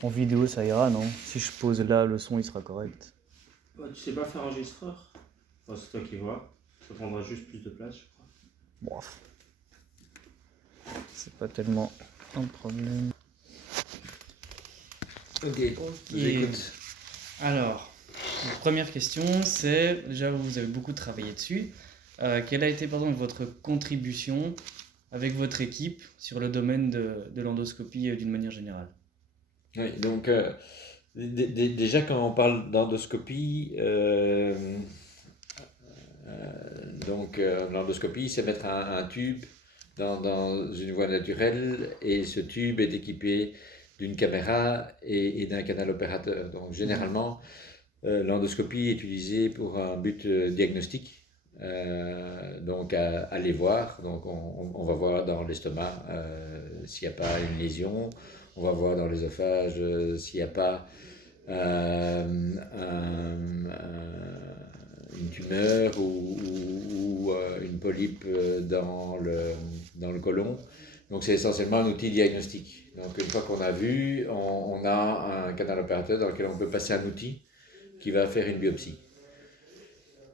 En vidéo, ça ira, non? Si je pose là, le son, il sera correct. Bah, tu sais pas faire enregistreur? Enfin, c'est toi qui vois. Ça prendra juste plus de place, je crois. Bon, c'est pas tellement un problème. Ok, Écoute. Alors, la première question, c'est, déjà vous avez beaucoup travaillé dessus. Quelle a été, pardon, votre contribution avec votre équipe sur le domaine de l'endoscopie d'une manière générale? Oui, donc déjà quand on parle d'endoscopie, l'endoscopie, c'est mettre un tube dans une voie naturelle et ce tube est équipé d'une caméra et d'un canal opérateur. Donc généralement, l'endoscopie est utilisée pour un but diagnostique. Donc à aller voir, donc on va voir dans l'estomac s'il n'y a pas une lésion, on va voir dans l'œsophage s'il n'y a pas une tumeur ou une polype dans le côlon. Donc c'est essentiellement un outil diagnostique. Donc une fois qu'on a vu, on a un canal opérateur dans lequel on peut passer un outil qui va faire une biopsie.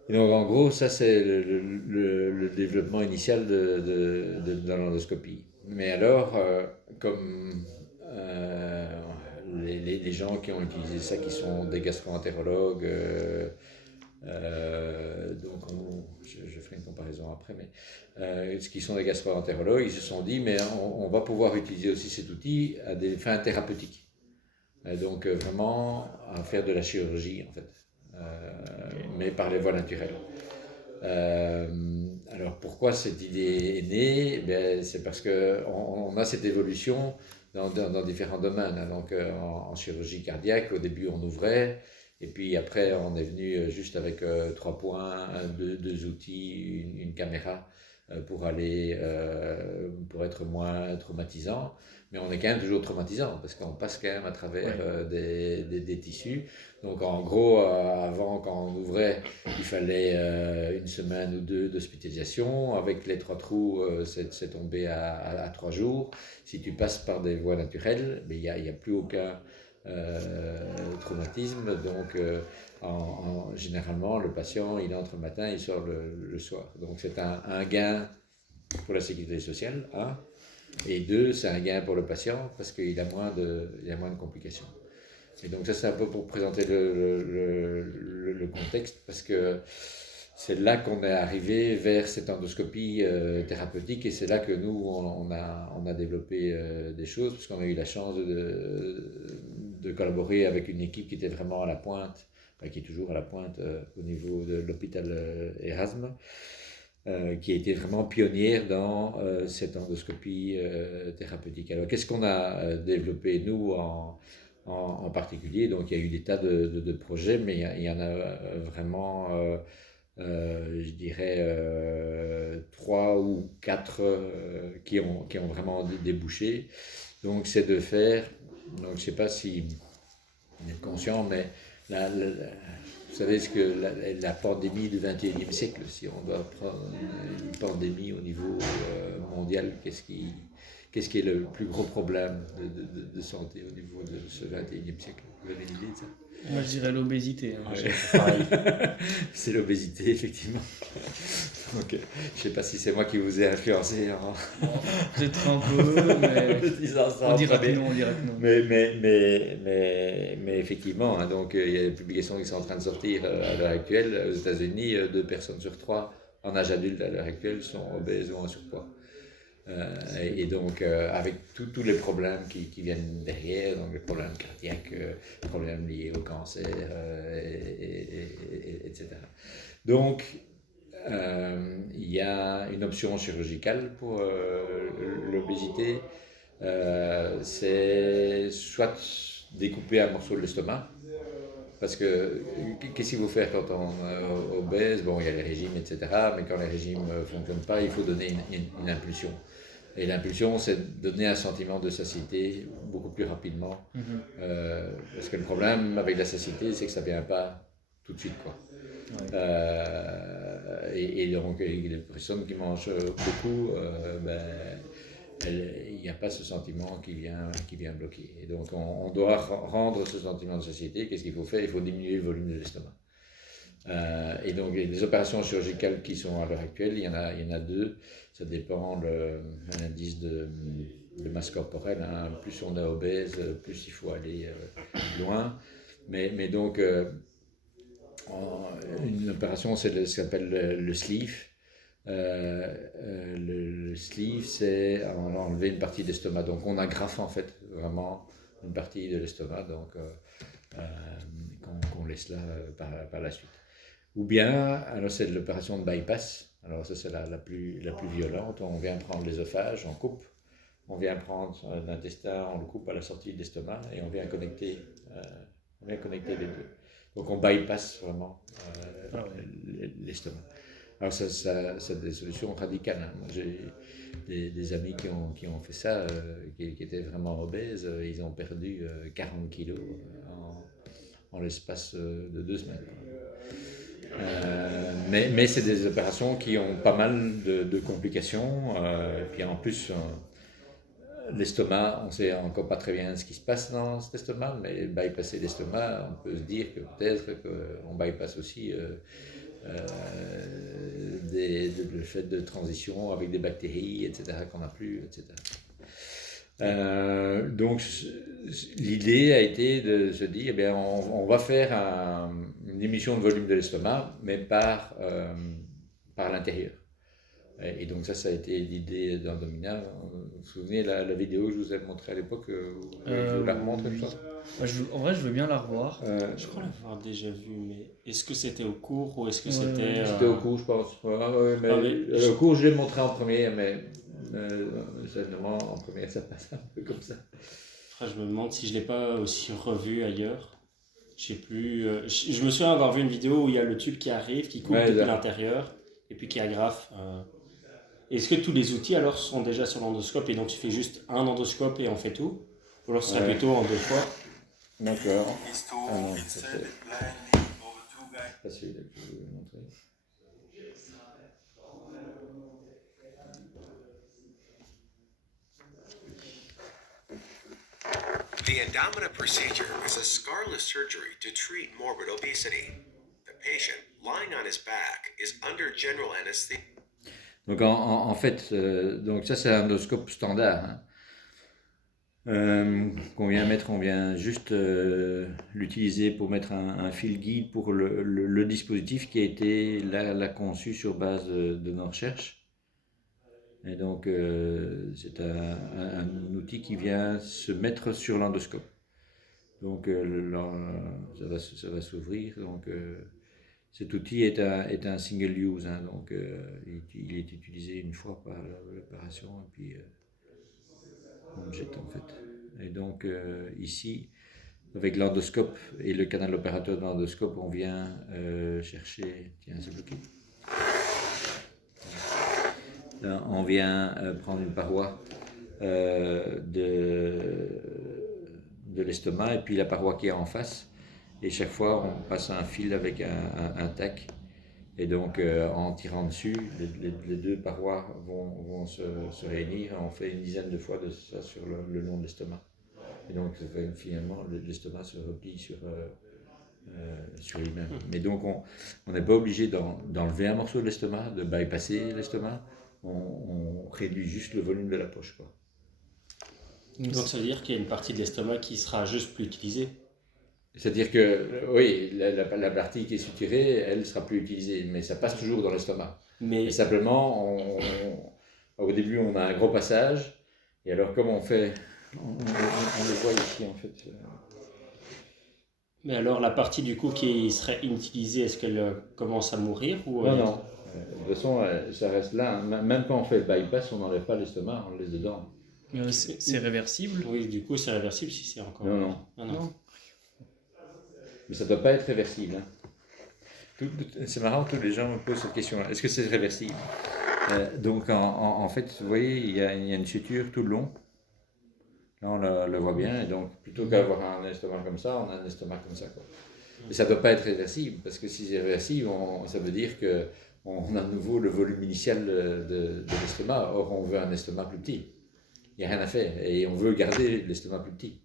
Et donc en gros, ça c'est le développement initial de l'endoscopie. Mais alors, comme les gens qui ont utilisé ça, qui sont des gastro-entérologues, donc je ferai une comparaison après, mais ce qui sont des gastro-entérologues, ils se sont dit, mais on va pouvoir utiliser aussi cet outil à des fins thérapeutiques. Donc vraiment à faire de la chirurgie en fait. Mais par les voies naturelles. Alors pourquoi cette idée est née? C'est parce qu'on a cette évolution dans différents domaines. Hein. Donc en chirurgie cardiaque, au début on ouvrait, et puis après on est venu juste avec 3 points, deux outils, une caméra pour être moins traumatisant. Mais on est quand même toujours traumatisant parce qu'on passe quand même à travers des tissus. Donc en gros, avant quand on ouvrait, il fallait une semaine ou deux d'hospitalisation. Avec les 3 trous, c'est tombé à 3 jours. Si tu passes par des voies naturelles, il n'y a plus aucun traumatisme. Donc généralement, le patient, il entre le matin, il sort le soir. Donc c'est un gain pour la sécurité sociale, hein. Et 2, c'est un gain pour le patient parce qu'il a moins de complications. Et donc ça, c'est un peu pour présenter le contexte, parce que c'est là qu'on est arrivé vers cette endoscopie thérapeutique, et c'est là que nous, on a développé des choses, parce qu'on a eu la chance de collaborer avec une équipe qui était vraiment à la pointe, qui est toujours à la pointe au niveau de l'hôpital Erasme. Qui a été vraiment pionnière dans cette endoscopie thérapeutique. Alors, qu'est-ce qu'on a développé, nous, en particulier? Donc, il y a eu des tas de projets, mais il y en a vraiment, je dirais, 3 ou 4 qui ont vraiment débouché. Donc, c'est de faire, donc, je ne sais pas si vous êtes conscient, mais vous savez ce que la pandémie du 21e siècle, si on doit prendre une pandémie au niveau mondial, qu'est-ce qui est le plus gros problème de santé au niveau de ce 21e siècle? Vous avez une idée de ça? Moi, je dirais l'obésité. Hein. Ouais. C'est l'obésité, effectivement. Donc, je ne sais pas si c'est moi qui vous ai influencé en Peut-être un peu, mais disant ça. on dira que non, on dira que non. Mais effectivement, hein, donc il y a des publications qui sont en train de sortir à l'heure actuelle. Aux États-Unis, 2 personnes sur 3 en âge adulte à l'heure actuelle sont obèses ou en surpoids. Et donc, avec tous les problèmes qui viennent derrière, donc les problèmes cardiaques, les problèmes liés au cancer, etc. Donc, il y a une option chirurgicale pour l'obésité. C'est soit découper un morceau de l'estomac, parce que qu'est-ce qu'il faut faire quand on est obèse? Bon, il y a les régimes, etc. Mais quand les régimes ne fonctionnent pas, il faut donner une impulsion. Et l'impulsion, c'est donner un sentiment de satiété beaucoup plus rapidement. Parce que le problème avec la satiété, c'est que ça ne vient pas tout de suite, quoi. Et donc, les personnes qui mangent beaucoup, il n'y a pas ce sentiment qui vient bloquer. Et donc, on doit rendre ce sentiment de satiété. Qu'est-ce qu'il faut faire? Il faut diminuer le volume de l'estomac. Et donc, les opérations chirurgicales qui sont à l'heure actuelle, il y en a deux. Ça dépend de l'indice de masse corporelle. Hein. Plus on est obèse, plus il faut aller loin. Mais donc, une opération, c'est ce qu'on appelle le sleeve. Le sleeve, c'est enlever une partie d'estomac. Donc, on agrafe en fait vraiment une partie de l'estomac, donc qu'on laisse là par la suite. Ou bien, alors c'est l'opération de bypass. Alors ça, c'est la plus violente. On vient prendre l'œsophage, on coupe. On vient prendre l'intestin, on le coupe à la sortie de l'estomac et on vient connecter les deux. Donc on bypass vraiment l'estomac. Alors ça c'est des solutions radicales. Hein. Moi, j'ai des amis qui ont fait ça, qui étaient vraiment obèses. Ils ont perdu 40 kilos en l'espace de 2 semaines. Mais c'est des opérations qui ont pas mal de complications. Puis en plus, l'estomac, on ne sait encore pas très bien ce qui se passe dans cet estomac, mais bypasser l'estomac, on peut se dire que peut-être qu'on bypasse aussi le fait de transition avec des bactéries, etc., qu'on n'a plus, etc. Donc l'idée a été de se dire, eh bien, on va faire une diminution de volume de l'estomac, mais par l'intérieur. Et donc ça a été l'idée d'Endomina. Vous vous souvenez la vidéo que je vous ai montrée à l'époque, je vous la remontre une fois. En vrai, je veux bien la revoir. Je crois l'avoir déjà vu, mais est-ce que c'était au cours ou est-ce que c'était... C'était au cours, je pense. Au cours, je l'ai montré en premier, mais seulement en première, ça passe un peu comme ça. Après, je me demande si je ne l'ai pas aussi revu ailleurs. Je sais plus. Je me souviens avoir vu une vidéo où il y a le tube qui arrive, qui coupe depuis l'intérieur, et puis qui agrafe. Est-ce que tous les outils alors sont déjà sur l'endoscope et donc tu fais juste un endoscope et on fait tout? Ou alors ce serait plutôt en 2 fois? D'accord. Ah non, ça c'est pas celui-là que je vais vous montrer. The Endomina procedure is a scarless surgery to treat morbid obesity. The patient, lying on his back, is under general anesthesia. Donc en fait, donc ça c'est un endoscope standard. Hein. Qu'on vient mettre, on vient juste l'utiliser pour mettre un fil guide pour le dispositif qui a été là conçu sur base de nos recherches. Et donc c'est un outil qui vient se mettre sur l'endoscope. Donc ça va s'ouvrir. Donc cet outil est un single use, hein, donc il est utilisé une fois par l'opération et puis on le jette en fait. Et donc ici, avec l'endoscope et le canal opérateur de l'endoscope, on vient chercher. Tiens, c'est bloqué. Là, on vient prendre une paroi de l'estomac et puis la paroi qui est en face. Et chaque fois, on passe un fil avec un tac. Et donc, en tirant dessus, les deux parois vont se réunir. On fait une dizaine de fois de ça sur le long de l'estomac. Et donc, finalement, l'estomac se replie sur lui-même. Mais donc, on n'est pas obligé d'enlever un morceau de l'estomac, de bypasser l'estomac. On réduit juste le volume de la poche, quoi. Donc, ça veut dire qu'il y a une partie de l'estomac qui sera juste plus utilisée? C'est-à-dire que, oui, la partie qui est suturée, elle ne sera plus utilisée, mais ça passe toujours dans l'estomac. Mais simplement, au début, on a un gros passage, et alors comme on fait, on le voit ici en fait. Mais alors, la partie du coup qui serait inutilisée, est-ce qu'elle commence à mourir ou Non. De toute façon, ça reste là. Même quand on fait le bypass, on n'enlève pas l'estomac, on le laisse dedans. C'est réversible? Oui, du coup, c'est réversible si c'est encore... Non. Mais ça ne doit pas être réversible. Hein. C'est marrant, tous les gens me posent cette question-là. Est-ce que c'est réversible? Donc, en fait, vous voyez, il y a une suture tout le long. Là, on le voit bien. Et donc, plutôt qu'avoir un estomac comme ça, on a un estomac comme ça, quoi. Et ça ne doit pas être réversible, parce que si c'est réversible, ça veut dire qu'on a à nouveau le volume initial de l'estomac. Or, on veut un estomac plus petit. il n'y a rien à faire. Et on veut garder l'estomac plus petit.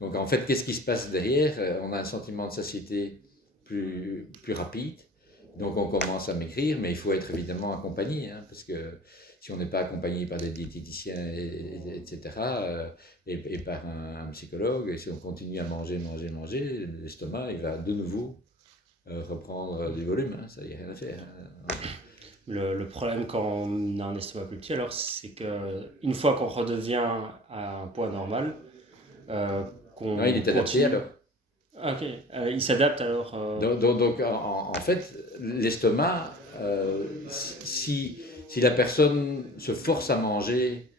Donc en fait, qu'est-ce qui se passe derrière? On a un sentiment de satiété plus rapide. Donc on commence à maigrir, mais il faut être évidemment accompagné, hein, parce que si on n'est pas accompagné par des diététiciens, etc., et par un psychologue, et si on continue à manger, l'estomac, il va de nouveau reprendre du volume, hein, ça, il n'y a rien à faire. Hein. Le problème quand on a un estomac plus petit, alors, c'est qu'une fois qu'on redevient à un poids normal, qu'on Il est adapté continue... alors. Ok, il s'adapte alors. Donc en fait, l'estomac, si la personne se force à manger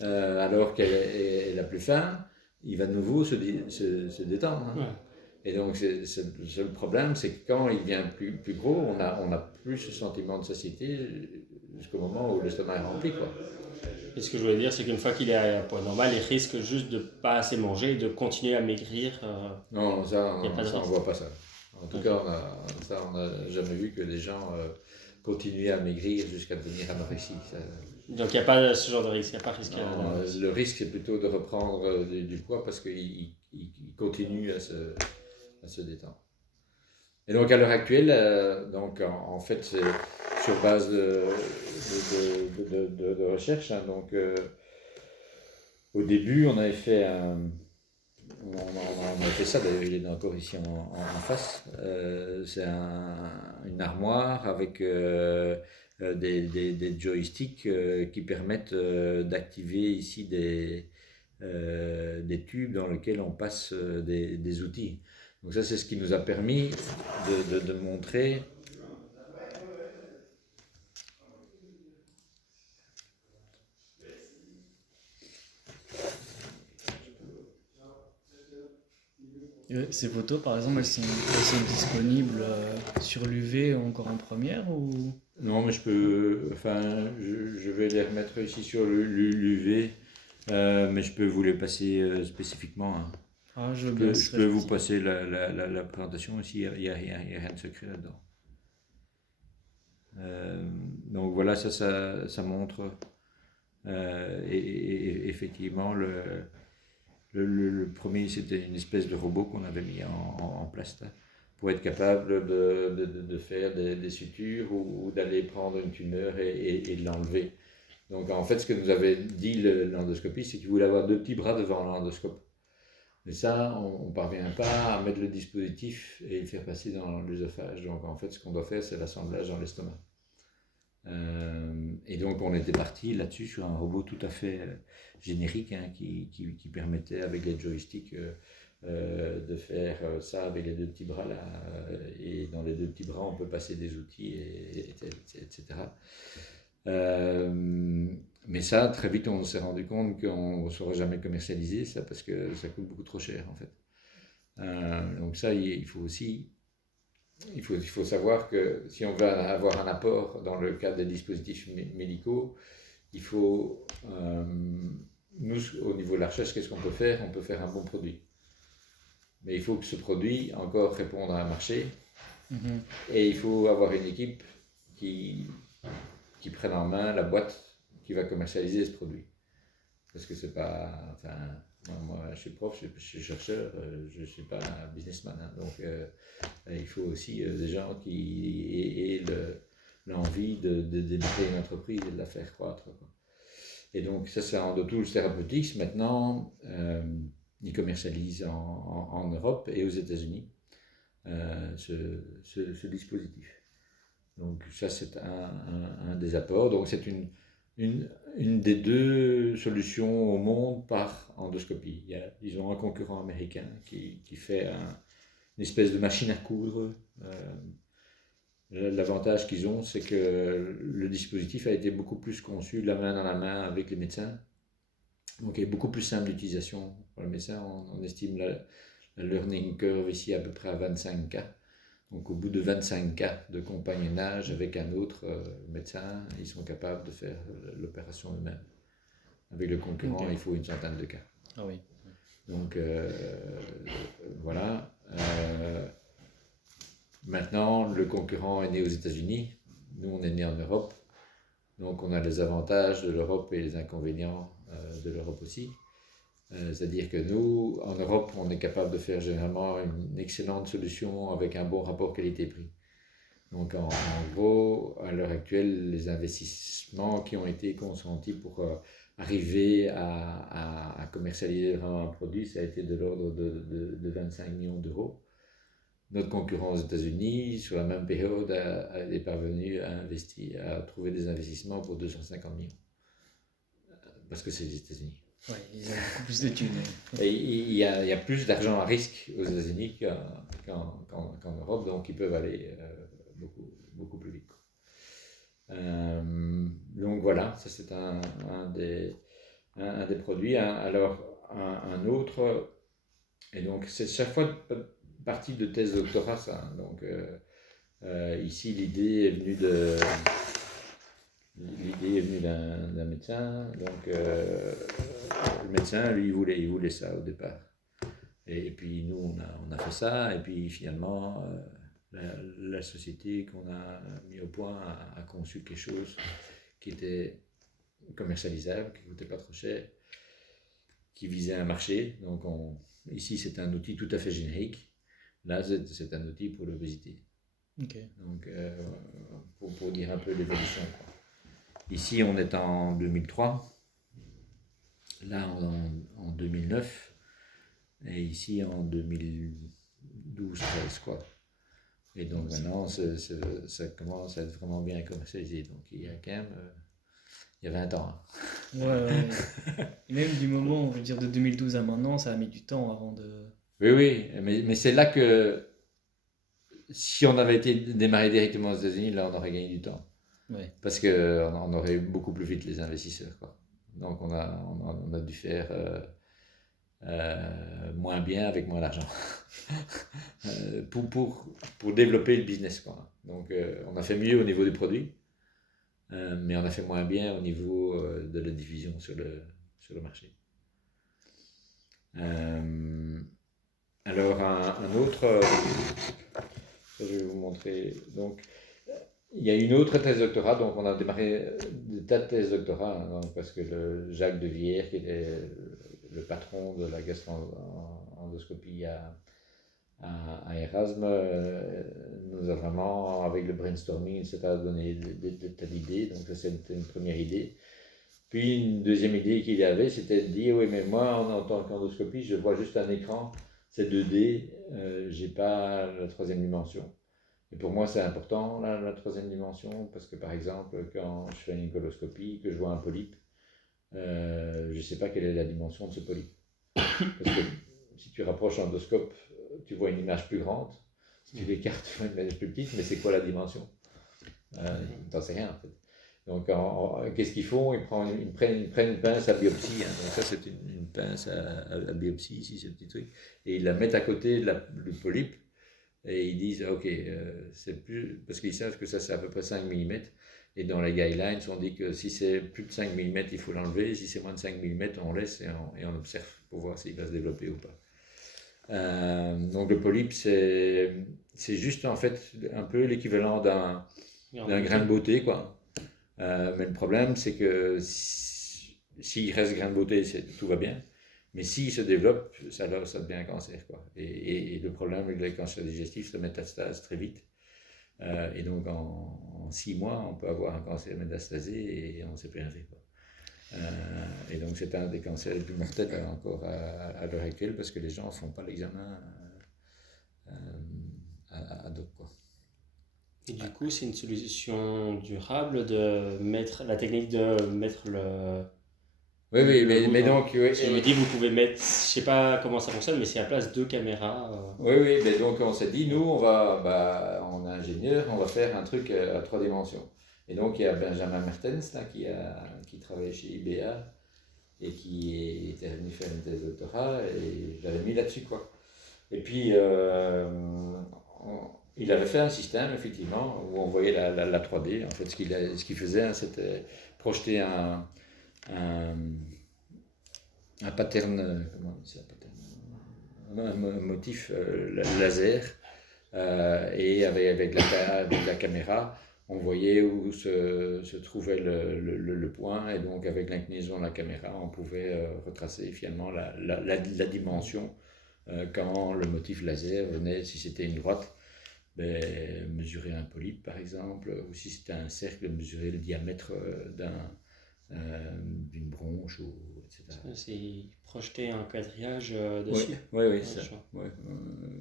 alors qu'elle a plus faim, il va de nouveau se détendre. Hein. Ouais. Et donc le problème, c'est que quand il devient plus gros, on a plus ce sentiment de satiété jusqu'au moment où l'estomac est rempli, quoi. Et ce que je voulais dire, c'est qu'une fois qu'il est à un poids normal, il risque juste de ne pas assez manger et de continuer à maigrir. Non, ça, y a pas de on ne risque. voit pas ça. En tout cas, on n'a jamais vu que des gens continuaient à maigrir jusqu'à devenir anorexiques. Donc il n'y a pas ce genre de risque, il n'y a pas de risque. Le risque, c'est plutôt de reprendre du poids parce qu'il continue à se détendre. Et donc à l'heure actuelle, donc en fait, c'est sur base de recherche. Hein, donc au début, on avait fait on a fait ça, d'ailleurs, il est encore ici en face. C'est une armoire avec des joysticks qui permettent d'activer ici des tubes dans lesquels on passe des outils. Donc ça, c'est ce qui nous a permis de montrer. Ces photos, par exemple, elles sont disponibles sur l'UV encore en première ou... Non, mais je vais les remettre ici sur l'UV, mais je peux vous les passer spécifiquement. Hein. Ah, je peux vous passer la présentation ici, il n'y a rien de secret là-dedans. Donc voilà, ça montre et effectivement le premier, c'était une espèce de robot qu'on avait mis en place là, pour être capable de faire des sutures ou d'aller prendre une tumeur et de l'enlever. Donc en fait, ce que nous avait dit l'endoscopie, c'est qu'il voulait avoir 2 petits bras devant l'endoscope. Mais ça, on ne parvient pas à mettre le dispositif et le faire passer dans l'œsophage. Donc en fait, ce qu'on doit faire, c'est l'assemblage dans l'estomac. Et donc on était parti là-dessus sur un robot tout à fait générique, hein, qui permettait avec les joysticks de faire ça avec les 2 petits bras là, et dans les 2 petits bras on peut passer des outils, etc. Mais ça, très vite on s'est rendu compte qu'on ne saurait jamais commercialiser ça parce que ça coûte beaucoup trop cher en fait. Donc ça, il faut aussi... Il faut savoir que si on veut avoir un apport dans le cadre des dispositifs médicaux, il faut, nous, au niveau de la recherche, qu'est-ce qu'on peut faire? On peut faire un bon produit. Mais il faut que ce produit encore réponde à un marché, et il faut avoir une équipe qui prenne en main la boîte qui va commercialiser ce produit. Parce que c'est pas... Enfin, moi, je suis prof, je suis chercheur, je ne suis pas un businessman. Hein, donc, il faut aussi des gens qui aient l'envie de développer une entreprise et de la faire croître. Quoi. Et donc, ça, c'est Endotools Therapeutics. Maintenant, ils commercialisent en Europe et aux États-Unis ce dispositif. Donc, ça, c'est un des apports. Donc, c'est une des 2 solutions au monde par endoscopie. Ils ont un concurrent américain qui fait une espèce de machine à coudre. L'avantage qu'ils ont, c'est que le dispositif a été beaucoup plus conçu la main dans la main avec les médecins. Donc il est beaucoup plus simple d'utilisation pour les médecins. On estime la learning curve ici à peu près à 25 cas. Donc au bout de 25 cas de compagnonnage avec un autre médecin, ils sont capables de faire l'opération eux-mêmes. Avec le concurrent, il faut une centaine de cas. Ah oui. Donc voilà. Maintenant, le concurrent est né aux États-Unis. Nous, on est né en Europe. Donc on a les avantages de l'Europe et les inconvénients de l'Europe aussi. C'est-à-dire que nous, en Europe, on est capable de faire généralement une excellente solution avec un bon rapport qualité-prix. Donc en gros, à l'heure actuelle, les investissements qui ont été consentis pour arriver à commercialiser vraiment un produit, ça a été de l'ordre de 25 millions d'euros. Notre concurrent aux États-Unis, sur la même période, est parvenu à trouver des investissements pour 250 millions. Parce que c'est les États-Unis. Ouais, ils ont beaucoup plus de thunes. Et il y a plus d'argent à risque aux États-Unis qu'en Europe, donc ils peuvent aller beaucoup plus vite. Donc voilà, ça c'est un des produits. Alors un autre, et donc c'est chaque fois partie de thèse doctorat ça. Donc ici l'idée est venue d'un médecin. Donc le médecin lui il voulait ça au départ. Et puis nous on a fait ça et puis finalement la société qu'on a mis au point a conçu quelque chose qui était commercialisable, qui ne coûtait pas trop cher, qui visait un marché. Donc ici c'est un outil tout à fait générique. Là c'est un outil pour l'obésité. Okay. Donc pour dire un peu l'évolution. Ici on est en 2003, là en 2009 et ici en 2012-13 quoi. Et donc maintenant, ça commence à être vraiment bien commercialisé. Donc il y a quand même, il y a 20 ans. Hein. Ouais. Même du moment, on veut dire de 2012 à maintenant, ça a mis du temps avant de... Oui, mais c'est là que, si on avait été démarré directement aux États-Unis, là on aurait gagné du temps. Ouais. Parce qu'on aurait eu beaucoup plus vite les investisseurs, quoi. Donc on a dû faire... moins bien avec moins d'argent pour développer le business quoi. Donc on a fait mieux au niveau du produit mais on a fait moins bien au niveau de la diffusion sur le marché. Alors un autre je vais vous montrer. Donc il y a une autre thèse doctorat, donc on a démarré des tas de thèses doctorat hein, parce que Jacques de Villers qui était le patron de la gastro-endoscopie à Erasme nous a vraiment, avec le brainstorming, etc., donné des tas d'idées. Donc ça c'était une première idée. Puis une deuxième idée qu'il y avait, c'était de dire, oui mais moi en tant qu'endoscopie, je vois juste un écran, c'est 2D, j'ai pas la troisième dimension. Et pour moi c'est important la troisième dimension, parce que par exemple quand je fais une coloscopie, que je vois un polype, je ne sais pas quelle est la dimension de ce polype. Parce que si tu rapproches l'endoscope, tu vois une image plus grande. Si tu l'écartes, tu vois une image plus petite, mais c'est quoi la dimension? T'en sais rien en fait. Donc qu'est-ce qu'ils font? Ils prennent une pince à biopsie. Hein. Donc ça c'est une pince à biopsie, ici c'est le petit truc. Et ils la mettent à côté du polype. Et ils disent, ok, c'est plus... Parce qu'ils savent que ça c'est à peu près 5 mm. Et dans les guidelines, on dit que si c'est plus de 5 mm, il faut l'enlever. Si c'est moins de 5 mm, on laisse et on observe pour voir s'il va se développer ou pas. Donc le polype, c'est juste en fait un peu l'équivalent d'un grain de beauté, quoi. Mais le problème, c'est que s'il reste grain de beauté, tout va bien. Mais s'il se développe, ça devient un cancer, quoi. Et le problème avec les cancers digestifs, ça métastase très vite. Et donc en 6 mois, on peut avoir un cancer métastasé et on ne sait plus rien faire, quoi. Et donc c'est un des cancers les plus mortels encore à l'heure actuelle parce que les gens ne font pas l'examen à hoc, quoi. Et du coup, c'est une solution durable de mettre la technique de mettre le... Oui, mais donc... Oui, je me dis, vous pouvez mettre, je sais pas comment ça fonctionne, mais c'est à place 2 caméras. Oui, mais donc on s'est dit, nous, on est ingénieur, on va faire un truc à 3 dimensions. Et donc il y a Benjamin Mertens là, qui travaille chez IBA et qui était venu faire une thèse de doctorat et je l'avais mis là-dessus, quoi. Et puis il avait fait un système effectivement où on voyait la 3D. En fait, ce qu'il faisait, hein, c'était projeter un pattern, comment on dit ça, un motif laser et avec la caméra, on voyait où se trouvait le point, et donc avec l'inclinaison de la caméra, on pouvait retracer finalement la dimension quand le motif laser venait, si c'était une droite, mesurer un polype par exemple, ou si c'était un cercle, mesurer le diamètre d'une bronche, etc. C'est projeter un quadrillage dessus. Oui, ça. Ouais.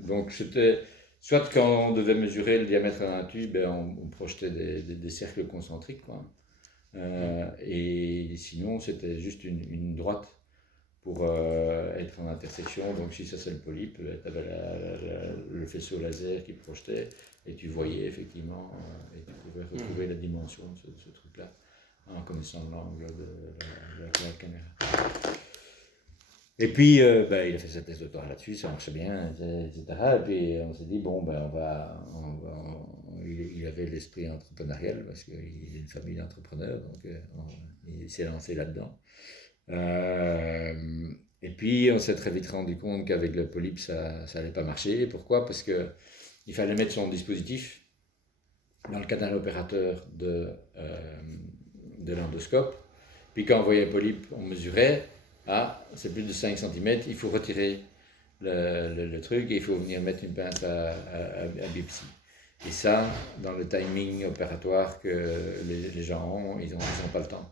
Donc c'était, soit quand on devait mesurer le diamètre d'un tube, on projetait des cercles concentriques, quoi. Et sinon c'était juste une droite pour être en intersection. Donc si ça c'est le polype, tu avais le faisceau laser qui projetait, et tu voyais effectivement, et tu pouvais retrouver la dimension de ce truc-là en connaissant l'angle de la caméra. Et puis il a fait sa thèse de doctorat là-dessus, ça marchait bien, etc. Et puis on s'est dit, bon, il avait l'esprit entrepreneurial parce qu'il est une famille d'entrepreneurs, donc il s'est lancé là-dedans. Et puis on s'est très vite rendu compte qu'avec le polype ça allait pas marcher. Pourquoi? Parce que il fallait mettre son dispositif dans le canal opérateur de l'endoscope. Puis quand on voyait le polype, on mesurait, c'est plus de 5 cm, il faut retirer le truc et il faut venir mettre une pince à biopsie. Et ça, dans le timing opératoire que les gens ont, ils ont pas le temps.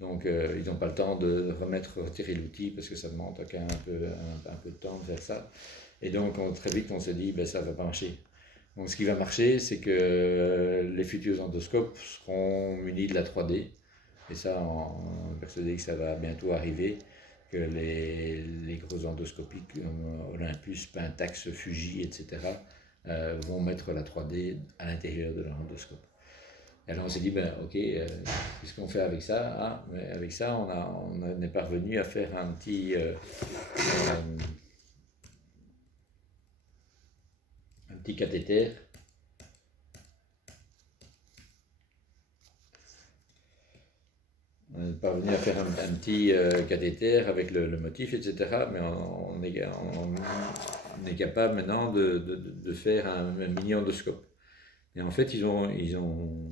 Donc, ils n'ont pas le temps de retirer l'outil parce que ça demande quand même un peu de temps de faire ça. Et donc, très vite, on s'est dit, ça ne va pas marcher. Donc, ce qui va marcher, c'est que les futurs endoscopes seront munis de la 3D. Et ça, on est persuadé que ça va bientôt arriver, que les gros endoscopies comme Olympus, Pentax, Fuji, etc., vont mettre la 3D à l'intérieur de leur endoscope. Et alors on s'est dit, ok, qu'est-ce qu'on fait avec ça? Mais avec ça, on est parvenu à faire un petit cathéter. On est parvenu à faire un petit cathéter avec le motif, etc. Mais on est capable maintenant de faire un mini-endoscope. Et en fait, ils ont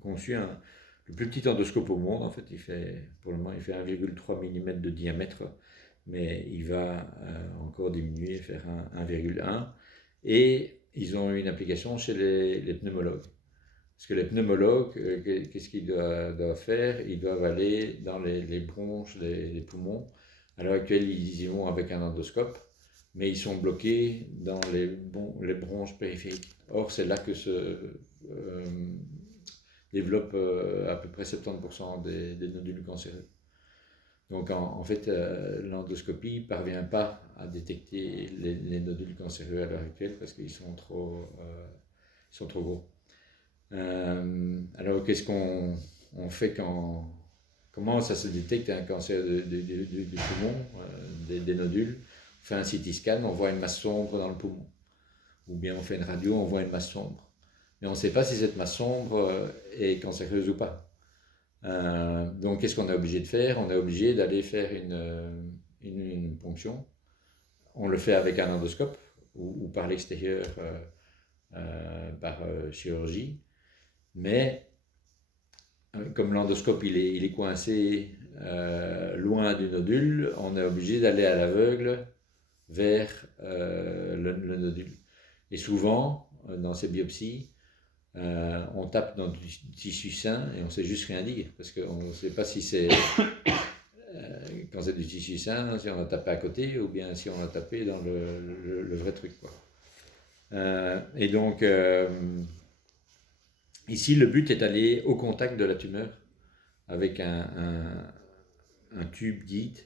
conçu le plus petit endoscope au monde. En fait, pour le moment, il fait 1,3 mm de diamètre, mais il va encore diminuer, faire 1,1. Et ils ont une application chez les pneumologues. Parce que les pneumologues, qu'est-ce qu'ils doivent faire? Ils doivent aller dans les bronches, les poumons. À l'heure actuelle, ils y vont avec un endoscope, mais ils sont bloqués dans les bronches périphériques. Or, c'est là que se développent à peu près 70% des nodules cancéreux. Donc, en fait, l'endoscopie ne parvient pas à détecter les nodules cancéreux à l'heure actuelle parce qu'ils sont trop gros. Alors, qu'est-ce qu'on fait comment ça se détecte un cancer du poumon, des nodules? On fait un CT scan, on voit une masse sombre dans le poumon. Ou bien on fait une radio, on voit une masse sombre. Mais on ne sait pas si cette masse sombre est cancéreuse ou pas. Donc qu'est-ce qu'on est obligé de faire? On est obligé d'aller faire une ponction. On le fait avec un endoscope ou par l'extérieur, par chirurgie. Mais comme l'endoscope il est coincé loin du nodule, on est obligé d'aller à l'aveugle vers le nodule. Et souvent, dans ces biopsies, on tape dans du tissu sain et on ne sait juste rien dire, parce qu'on ne sait pas si c'est quand c'est du tissu sain, si on a tapé à côté ou bien si on a tapé dans le vrai truc, quoi. Et donc, ici, le but est d'aller au contact de la tumeur avec un tube guide,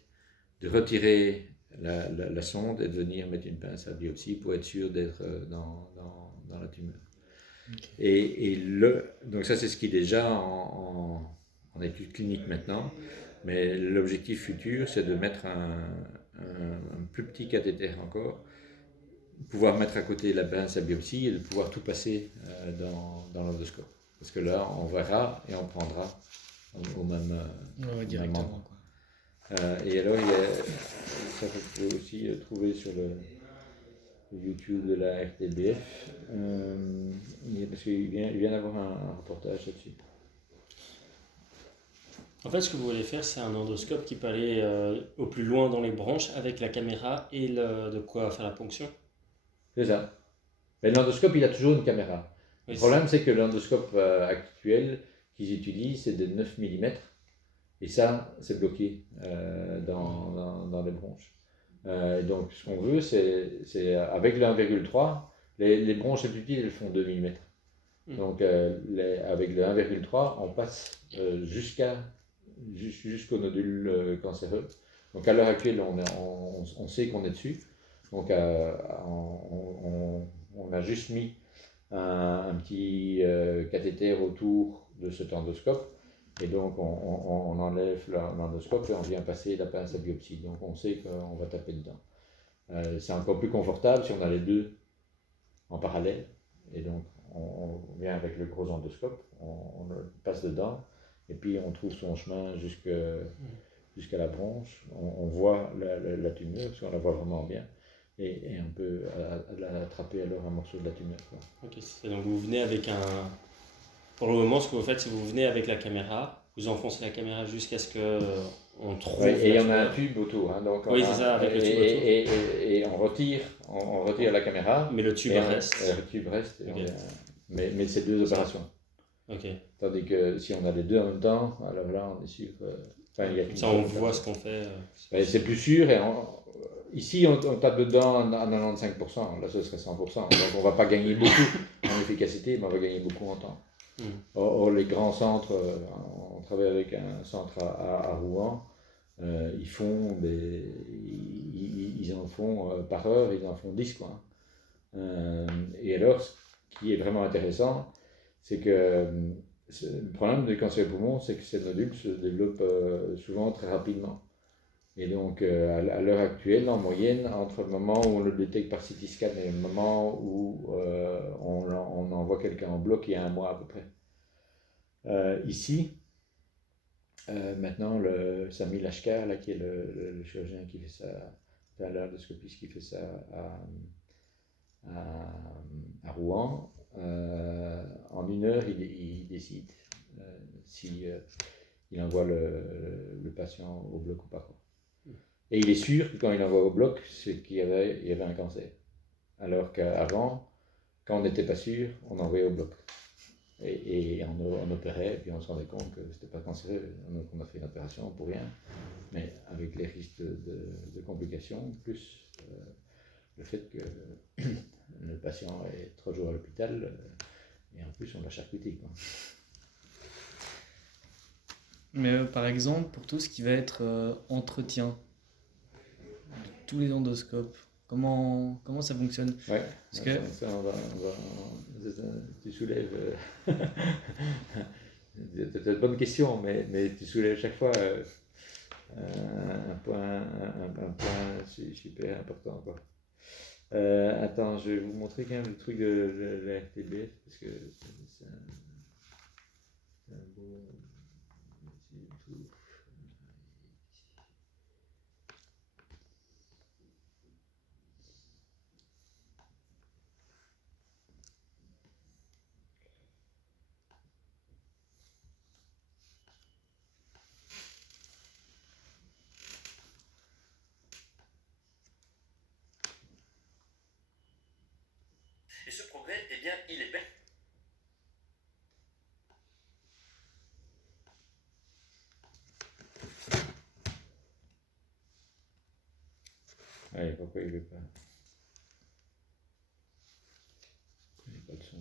de retirer la sonde et de venir mettre une pince à biopsie pour être sûr d'être dans la tumeur. Okay. Donc ça, c'est ce qui est déjà en étude clinique maintenant, mais l'objectif futur, c'est de mettre un plus petit cathéter encore, pouvoir mettre à côté la pince à biopsie et de pouvoir tout passer dans l'endoscope. Parce que là, on verra et on prendra au même moment. Et alors, ça vous pouvez aussi trouver sur YouTube de la RTBF, parce qu'il vient d'avoir un reportage là-dessus. En fait, ce que vous voulez faire, c'est un endoscope qui peut aller au plus loin dans les branches avec la caméra et de quoi faire la ponction. C'est ça. Mais l'endoscope, il a toujours une caméra. Oui, le problème, c'est que l'endoscope actuel qu'ils utilisent, c'est de 9 mm. Et ça, c'est bloqué dans les bronches. Donc, ce qu'on veut, c'est avec le 1,3, les bronches les plus petites, elles font 2 mm. Donc, avec le 1,3, on passe jusqu'au nodule cancéreux. Donc, à l'heure actuelle, on sait qu'on est dessus. Donc, on a juste mis un petit cathéter autour de cet endoscope. Et donc, on enlève l'endoscope et on vient passer la pince à biopsie. Donc, on sait qu'on va taper dedans. C'est encore plus confortable si on a les deux en parallèle. Et donc, on vient avec le gros endoscope, on le passe dedans, et puis on trouve son chemin jusqu'à la bronche. On voit la tumeur, parce qu'on la voit vraiment bien. Et on peut attraper alors un morceau de la tumeur. Quoi. Ok, donc vous venez avec un... Pour le moment, ce que vous faites, c'est que vous venez avec la caméra, vous enfoncez la caméra jusqu'à ce qu'on trouve... et il y en a un tube autour. Hein, donc oui, c'est ça, avec le tube autour. Et on retire la caméra. Mais le tube reste. Le tube reste. Okay. Mais c'est deux opérations. Ok. Tandis que si on a les deux en même temps, alors là, on est sûr... ça, on voit ce qu'on fait. C'est plus sûr. Ici, on tape dedans à 95%, là ce serait 100%. Donc on ne va pas gagner beaucoup en efficacité, mais on va gagner beaucoup en temps. Or, les grands centres, on travaille avec un centre à Rouen, ils en font par heure, ils en font 10. Quoi. Et alors, ce qui est vraiment intéressant, c'est que le problème du cancer du poumon, c'est que ces nodules se développent souvent très rapidement. Et donc, à l'heure actuelle, en moyenne, entre le moment où on le détecte par CT scan et le moment où on envoie quelqu'un en bloc, il y a 1 mois à peu près. Ici, maintenant, Sami Lashkar, là, qui est le chirurgien qui fait ça, l'endoscopiste qui fait ça à Rouen, en 1 heure, il décide si il envoie le patient au bloc ou pas. Quoi. Et il est sûr que quand il envoie au bloc, c'est qu'il y avait un cancer. Alors qu'avant, quand on n'était pas sûr, on envoyait au bloc. Et on opérait, et puis on se rendait compte que c'était pas cancéreux. Donc on a fait une opération pour rien, mais avec les risques de complications, plus le fait que le patient est 3 jours à l'hôpital, et en plus on l'a charcuté. Quoi. Mais par exemple, pour tout ce qui va être entretien, tous les endoscopes, comment ça fonctionne? Ouais, parce que... tu soulèves... c'est une bonne question, mais tu soulèves chaque fois un point super important. Quoi. Attends, je vais vous montrer quand même le truc de la RTBF, parce que c'est un beau... Et ce progrès, eh bien, il est bel. Ouais, pourquoi il ne veut pas? Il n'y a pas de son.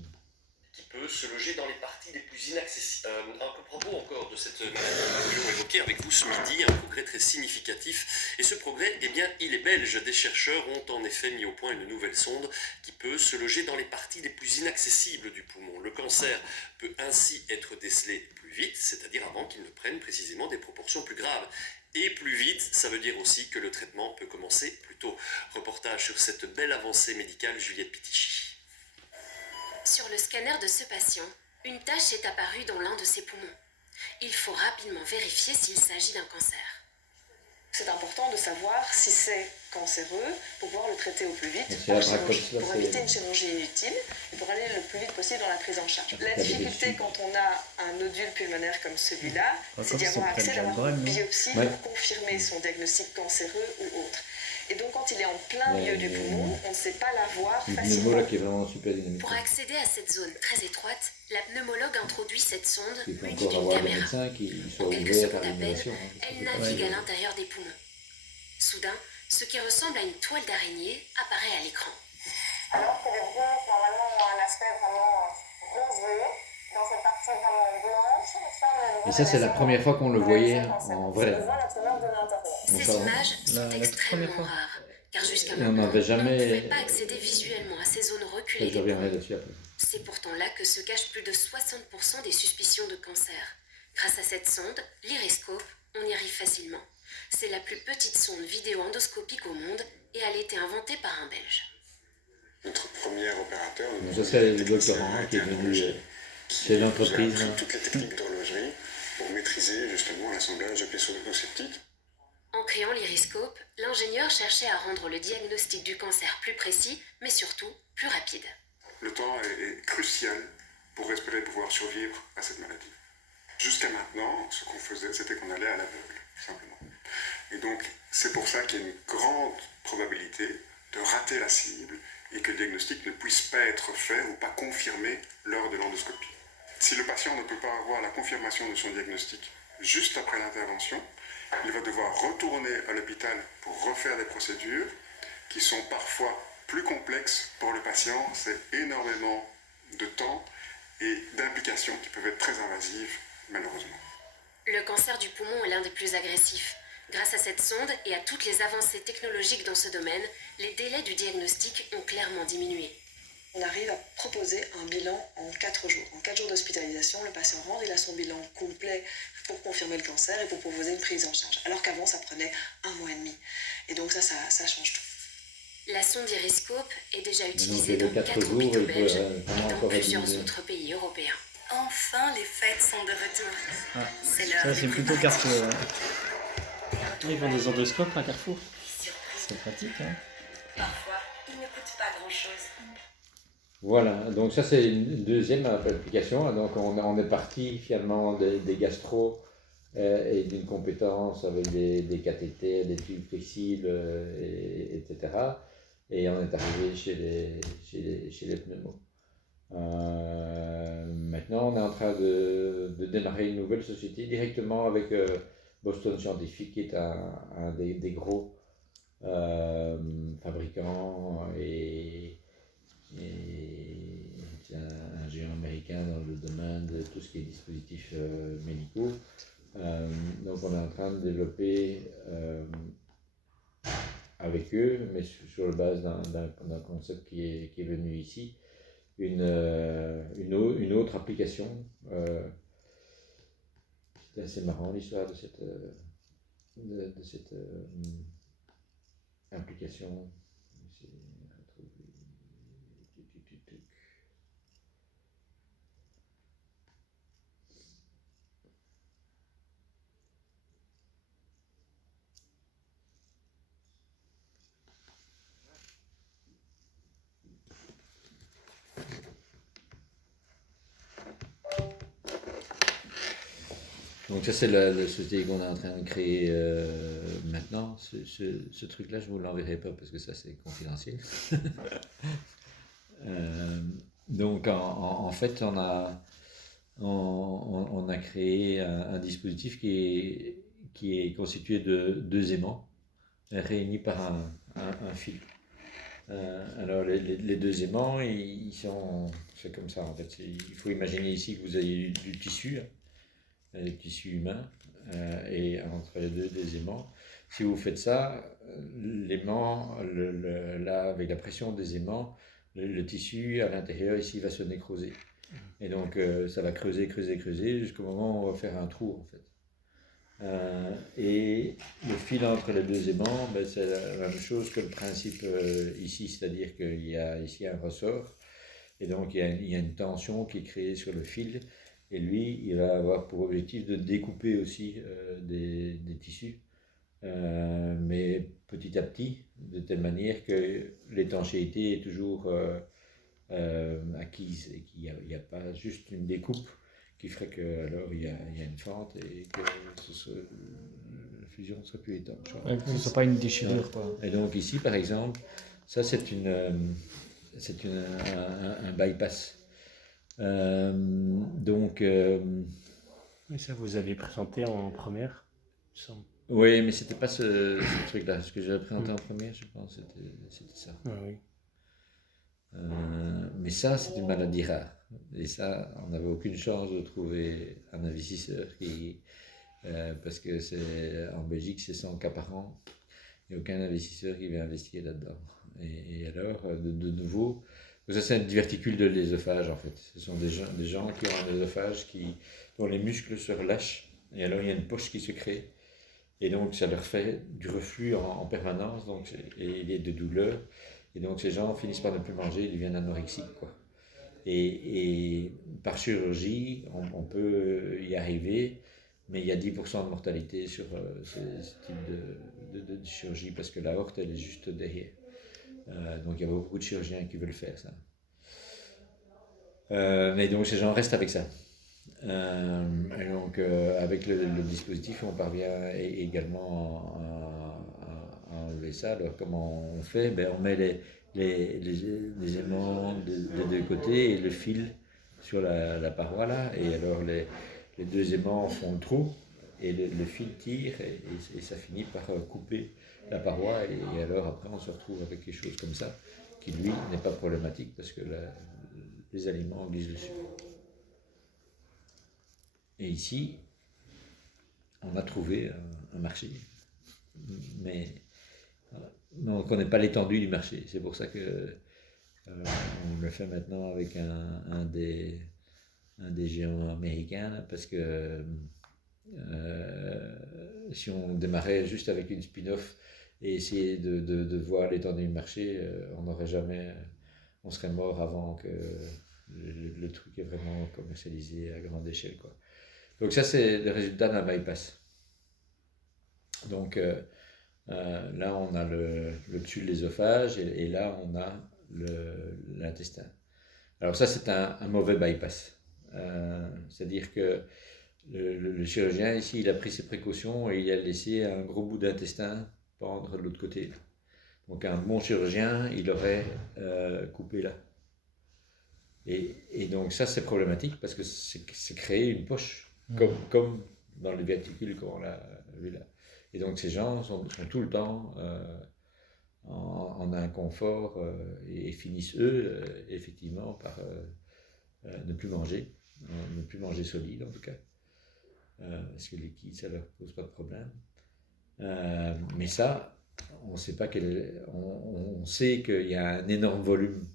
Qui peut se loger dans les parties les plus inaccessibles. À propos encore de cette maladie que nous avons évoquée avec vous ce midi, un progrès très significatif. Et ce progrès, eh bien, il est belge. Des chercheurs ont en effet mis au point une nouvelle sonde qui peut se loger dans les parties les plus inaccessibles du poumon. Le cancer peut ainsi être décelé plus vite, c'est-à-dire avant qu'il ne prenne précisément des proportions plus graves. Et plus vite, ça veut dire aussi que le traitement peut commencer plus tôt. Reportage sur cette belle avancée médicale, Juliette Pitichy. Sur le scanner de ce patient, une tache est apparue dans l'un de ses poumons. Il faut rapidement vérifier s'il s'agit d'un cancer. C'est important de savoir si c'est cancéreux pour pouvoir le traiter au plus vite Et c'est en la chirurgie, bracole, pour ça, éviter c'est- une chirurgie inutile et pour aller le plus vite possible dans la prise en charge. La T'as des difficulté dessus. quand on a un nodule pulmonaire comme celui-là, c'est d'y Comme c'est avoir près accès, de d'avoir l'album, une non biopsie Ouais. pour confirmer son diagnostic cancéreux ou autre. Et donc quand il est en plein Mais, milieu du poumon, on ne sait pas l'avoir Une facilement. pneumo là qui est vraiment super dynamique. Pour accéder à cette zone très étroite, la pneumologue introduit cette sonde Il faut munie encore d'une avoir des caméra. médecins qui soient En quelques ouverts secondes à à peine, l'innovation. Hein, parce que Elle c'est pas navigue à évident. l'intérieur des poumons. Soudain, ce qui ressemble à une toile d'araignée apparaît à l'écran. Alors que les bronches, normalement, ont un aspect vraiment rosé, dans cette partie vraiment blanche. Et ça, c'est la première fois qu'on le voyait en vrai. Ces Enfin, images sont la toute extrêmement première fois. rares, car jusqu'à Et on maintenant, n'avait on jamais- ne pouvait pas accéder visuellement à ces zones Ça, reculées je des reviendrai poumons. dessus après. C'est pourtant là que se cachent plus de 60% des suspicions de cancer. Grâce à cette sonde, l'iriscope, on y arrive facilement. C'est la plus petite sonde vidéo-endoscopique au monde et elle a été inventée par un Belge. Notre premier opérateur, Donc ça, c'est le docteur Henri qui est venu chez l'entreprise. qui a appris toutes les techniques d'horlogerie pour maîtriser justement l'assemblage de pièces sceptiques. En créant l'iriscope, l'ingénieur cherchait à rendre le diagnostic du cancer plus précis, mais surtout plus rapide. Le temps est crucial pour espérer pouvoir survivre à cette maladie. Jusqu'à maintenant, ce qu'on faisait, c'était qu'on allait à l'aveugle, simplement. Et donc, c'est pour ça qu'il y a une grande probabilité de rater la cible et que le diagnostic ne puisse pas être fait ou pas confirmé lors de l'endoscopie. Si le patient ne peut pas avoir la confirmation de son diagnostic juste après l'intervention, il va devoir retourner à l'hôpital pour refaire des procédures qui sont parfois plus complexes pour le patient. C'est énormément de temps et d'implications qui peuvent être très invasives, malheureusement. Le cancer du poumon est l'un des plus agressifs. Grâce à cette sonde et à toutes les avancées technologiques dans ce domaine, les délais du diagnostic ont clairement diminué. On arrive à proposer un bilan en 4 jours. En 4 jours d'hospitalisation, le patient rentre, il a son bilan complet pour confirmer le cancer et pour proposer une prise en charge. Alors qu'avant, ça prenait 1 mois et demi. Et donc ça change tout. La sonde iriscope est déjà donc, utilisée les dans 4 4 jours, hôpitaux il peut, belges vraiment et dans encore plusieurs utiliser. autres pays européens. Enfin, les fêtes sont de retour. Ah, C'est l'heure ça, des c'est plutôt préparatifs. Carrefour. Ils vendent des endoscopes à Carrefour. Surprise. C'est pratique, hein. Parfois, ils ne coûtent pas grand-chose. Voilà, donc ça c'est une deuxième application. Donc on est parti finalement des gastro et d'une compétence avec des cathéters, des tubes flexibles, etc. Et on est arrivé chez les pneumos. Maintenant on est en train de démarrer une nouvelle société directement avec Boston Scientific qui est un des gros fabricants et c'est un géant américain dans le domaine de tout ce qui est dispositifs médicaux. Donc on est en train de développer avec eux, mais sur la base d'un concept qui est venu ici, une autre application. C'était assez marrant l'histoire de cette application. Donc ça c'est la société qu'on est en train de créer maintenant. Ce truc-là, je ne vous l'enverrai pas parce que ça c'est confidentiel. Donc en fait, on a créé un dispositif qui est constitué de 2 aimants réunis par un fil. Alors les 2 aimants, c'est comme ça en fait. Il faut imaginer ici que vous avez du tissu. Du tissu humain et entre les deux des aimants. Si vous faites ça, l'aimant, là, avec la pression des aimants, le tissu à l'intérieur ici va se nécroser. Et donc ça va creuser jusqu'au moment où on va faire un trou en fait. Et le fil entre les 2 aimants, ben, c'est la même chose que le principe ici, c'est-à-dire qu'il y a ici un ressort et donc il y a une tension qui est créée sur le fil. Et lui, il va avoir pour objectif de découper aussi des tissus mais petit à petit, de telle manière que l'étanchéité est toujours acquise et qu'il n'y a pas juste une découpe qui ferait que alors il y a une fente et que la fusion ne serait plus étanche. Ouais, que ce ne soit pas une déchirure, quoi. Et donc ici, par exemple, ça c'est un bypass. Mais ça, vous aviez présenté en première, il me semble. Oui, mais c'était pas ce truc-là. Ce que j'avais présenté en première, je pense, c'était ça. Ah, oui. Mais ça, c'est une maladie rare. Et ça, on n'avait aucune chance de trouver un investisseur parce que en Belgique, c'est 100 cas par an. Il n'y a aucun investisseur qui vient investir là-dedans. Et alors, de nouveau, ça c'est une diverticule de l'œsophage en fait. Ce sont des gens qui ont un œsophage dont les muscles se relâchent. Et alors, il y a une poche qui se crée. Et donc, ça leur fait du reflux en permanence et de douleurs. Et donc, ces gens finissent par ne plus manger, ils deviennent anorexiques, quoi. Et par chirurgie, on peut y arriver, mais il y a 10% de mortalité sur ce type de chirurgie parce que la horte, elle est juste derrière. Donc, il y a beaucoup de chirurgiens qui veulent faire ça. Mais donc, ces gens restent avec ça. Et donc, avec le dispositif, on parvient également à enlever ça. Alors, comment on fait? Ben, on met les aimants des deux côtés et le fil sur la paroi là. Et alors, les deux aimants font le trou et le fil tire et ça finit par couper la paroi. Et alors, après, on se retrouve avec quelque chose comme ça qui, lui, n'est pas problématique parce que les aliments glissent dessus. Et ici, on a trouvé un marché, mais on ne connaît pas l'étendue du marché. C'est pour ça que on le fait maintenant avec un des géants américains, là, parce que si on démarrait juste avec une spin-off et essayer de voir l'étendue du marché, on serait mort avant que le truc est vraiment commercialisé à grande échelle, quoi. Donc ça, c'est le résultat d'un bypass. Donc là, on a le dessus de l'œsophage et là, on a l'intestin. Alors ça, c'est un mauvais bypass. C'est-à-dire que le chirurgien, ici, il a pris ses précautions et il a laissé un gros bout d'intestin pendre de l'autre côté. Donc un bon chirurgien, il aurait coupé là. Et donc ça, c'est problématique parce que c'est créer une poche. Comme dans les verticules qu'on l'a vu là. Et donc ces gens sont tout le temps en inconfort et finissent eux effectivement par ne plus manger solide en tout cas, parce que liquide ça leur pose pas de problème. Mais ça, on sait pas on sait qu'il y a un énorme volume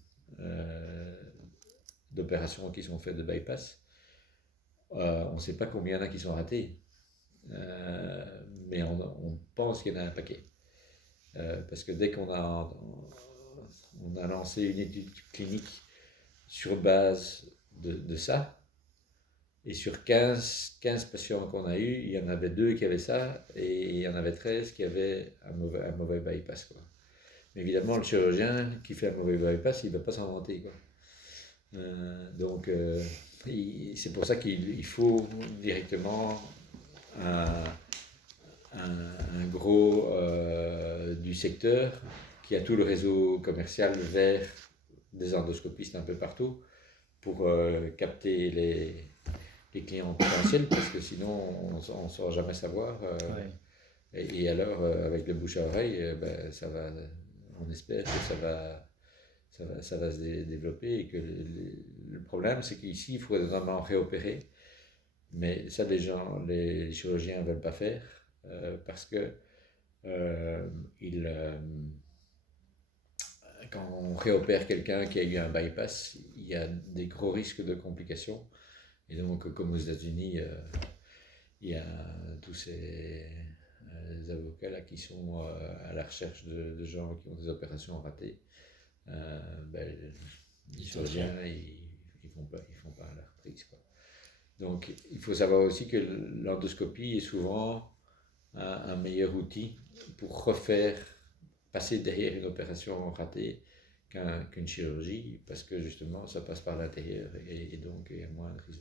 d'opérations qui sont faites de bypass. On ne sait pas combien il y en a qui sont ratés, mais on pense qu'il y en a un paquet. Parce que dès qu'on a lancé une étude clinique sur base de ça, et sur 15 patients qu'on a eu, il y en avait 2 qui avaient ça, et il y en avait 13 qui avaient un mauvais bypass, quoi. Mais évidemment, le chirurgien qui fait un mauvais bypass, il ne va pas s'en vanter, quoi. Donc, c'est pour ça qu'il faut directement un gros du secteur qui a tout le réseau commercial vers des endoscopistes un peu partout pour capter les clients potentiels parce que sinon on ne saura jamais savoir. Et alors, avec le bouche à oreille, on espère que ça va se développer et que le problème c'est qu'ici il faut vraiment réopérer, mais ça les chirurgiens ne veulent pas faire parce que quand on réopère quelqu'un qui a eu un bypass, il y a des gros risques de complications et donc comme aux États-Unis il y a tous ces avocats là qui sont à la recherche de gens qui ont des opérations ratées. Les chirurgiens ils font pas leur prise, quoi. Donc il faut savoir aussi que l'endoscopie est souvent un meilleur outil pour passer derrière une opération ratée qu'une chirurgie, parce que justement ça passe par l'intérieur et donc il y a moins de risque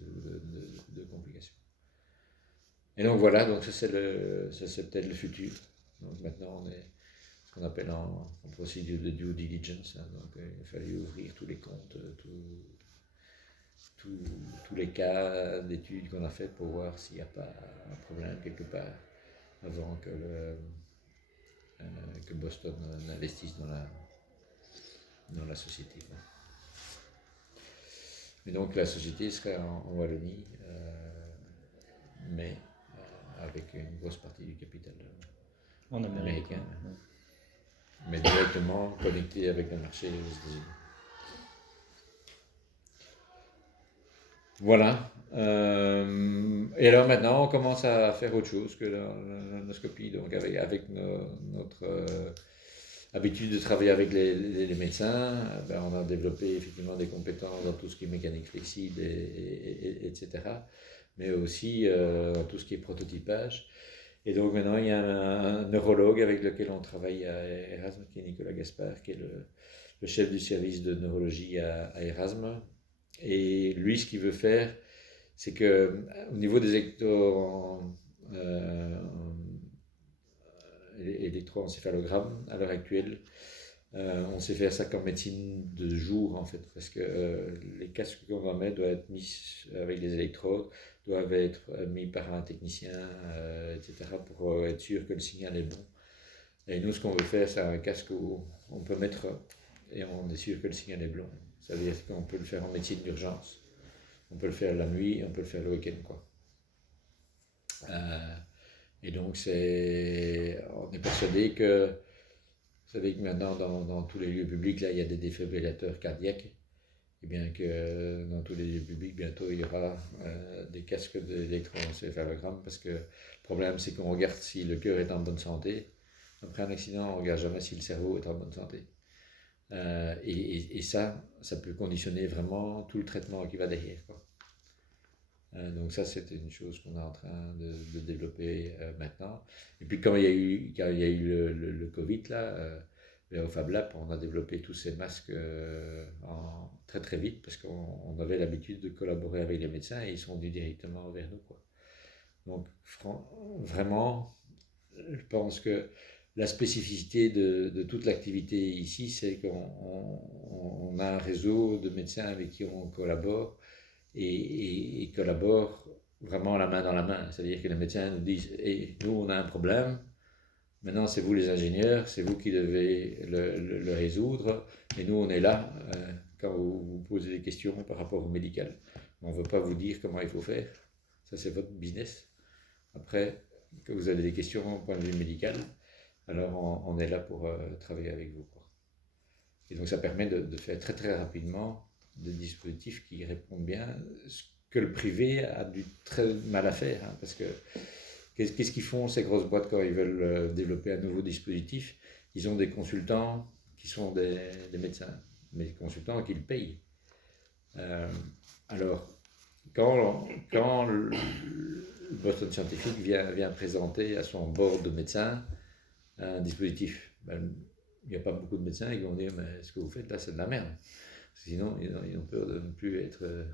de complications. Et donc voilà, donc ça c'est peut-être le futur. Donc maintenant on est ce qu'on appelle en procédure de due diligence, hein, donc il a fallu ouvrir tous les comptes, tous les cas d'études qu'on a fait pour voir s'il n'y a pas un problème quelque part avant que Boston n'investisse dans la société. Mais donc la société serait en Wallonie, mais avec une grosse partie du capital En Amérique. américain, mais directement connecté avec le marché aux États-Unis. Voilà. Et alors maintenant, on commence à faire autre chose que l'endoscopie. Donc avec notre habitude de travailler avec les médecins, ben on a développé effectivement des compétences dans tout ce qui est mécanique flexible, etc. Mais aussi dans tout ce qui est prototypage. Et donc maintenant, il y a un neurologue avec lequel on travaille à Erasme, qui est Nicolas Gaspard, qui est le chef du service de neurologie à Erasme. Et lui, ce qu'il veut faire, c'est que au niveau des électroencéphalogrammes, à l'heure actuelle, on sait faire ça qu'en médecine de jour, en fait, parce que les casques qu'on va mettre doivent être mis avec des électrodes, doivent être mis par un technicien, etc., pour être sûr que le signal est bon. Et nous, ce qu'on veut faire, c'est un casque où on peut mettre, et on est sûr que le signal est bon. Ça veut dire qu'on peut le faire en médecine d'urgence, on peut le faire la nuit, on peut le faire le week-end, quoi. Et donc, on est persuadé que, vous savez que maintenant, dans tous les lieux publics, là, il y a des défibrillateurs cardiaques, et bien que dans tous les lieux publics, bientôt, il y aura des casques d'électroencéphalogramme, parce que le problème, c'est qu'on regarde si le cœur est en bonne santé. Après un accident, on ne regarde jamais si le cerveau est en bonne santé. Et ça peut conditionner vraiment tout le traitement qui va derrière, quoi. Donc ça, c'est une chose qu'on est en train de développer maintenant. Et puis quand il y a eu le Covid, là, au Fab Lab, on a développé tous ces masques très très vite, parce qu'on avait l'habitude de collaborer avec les médecins et ils sont venus directement vers nous, quoi. Donc vraiment, je pense que la spécificité de toute l'activité ici, c'est qu'on a un réseau de médecins avec qui on collabore et collabore vraiment la main dans la main. C'est-à-dire que les médecins nous disent hey, nous, on a un problème, maintenant c'est vous les ingénieurs, c'est vous qui devez le résoudre, et nous, on est là quand vous posez des questions par rapport au médical. On ne veut pas vous dire comment il faut faire, ça c'est votre business. Après, quand vous avez des questions au point de vue médical, alors on est là pour travailler avec vous, quoi. Et donc ça permet de faire très très rapidement des dispositifs qui répondent bien, ce que le privé a du très mal à faire, hein, parce que qu'est-ce qu'ils font ces grosses boîtes quand ils veulent développer un nouveau dispositif? Ils ont des consultants qui sont des médecins, mais des consultants qu'ils payent. Alors, quand le Boston Scientific vient présenter à son board de médecins un dispositif, ben, il n'y a pas beaucoup de médecins qui vont dire mais ce que vous faites là c'est de la merde. Sinon ils ont peur de ne plus être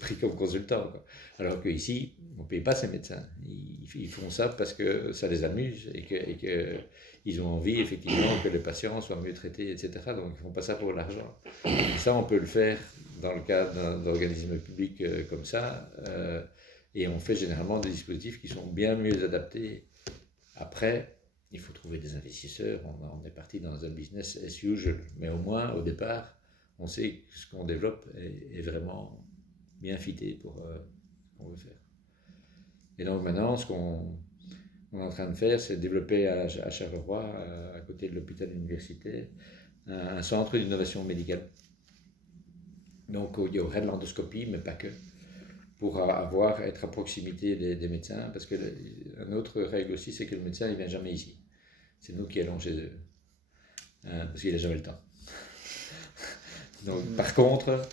pris comme consultant, quoi. Alors qu'ici on ne paye pas ces médecins, ils font ça parce que ça les amuse et qu'ils ont envie effectivement que les patients soient mieux traités, etc. Donc ils ne font pas ça pour l'argent. Et ça on peut le faire dans le cadre d'organismes publics comme ça, et on fait généralement des dispositifs qui sont bien mieux adaptés. Après, il faut trouver des investisseurs, on est parti dans un business as usual, mais au moins au départ, on sait que ce qu'on développe est vraiment bien fité pour ce qu'on veut faire. Et donc maintenant, ce qu'on est en train de faire, c'est développer à Charleroi, à côté de l'hôpital universitaire, un centre d'innovation médicale. Donc il y aurait de l'endoscopie, mais pas que, pour être à proximité des médecins, parce qu'une autre règle aussi, c'est que le médecin ne vient jamais ici. C'est nous qui allons chez eux, parce qu'il n'a jamais le temps. Donc, par contre,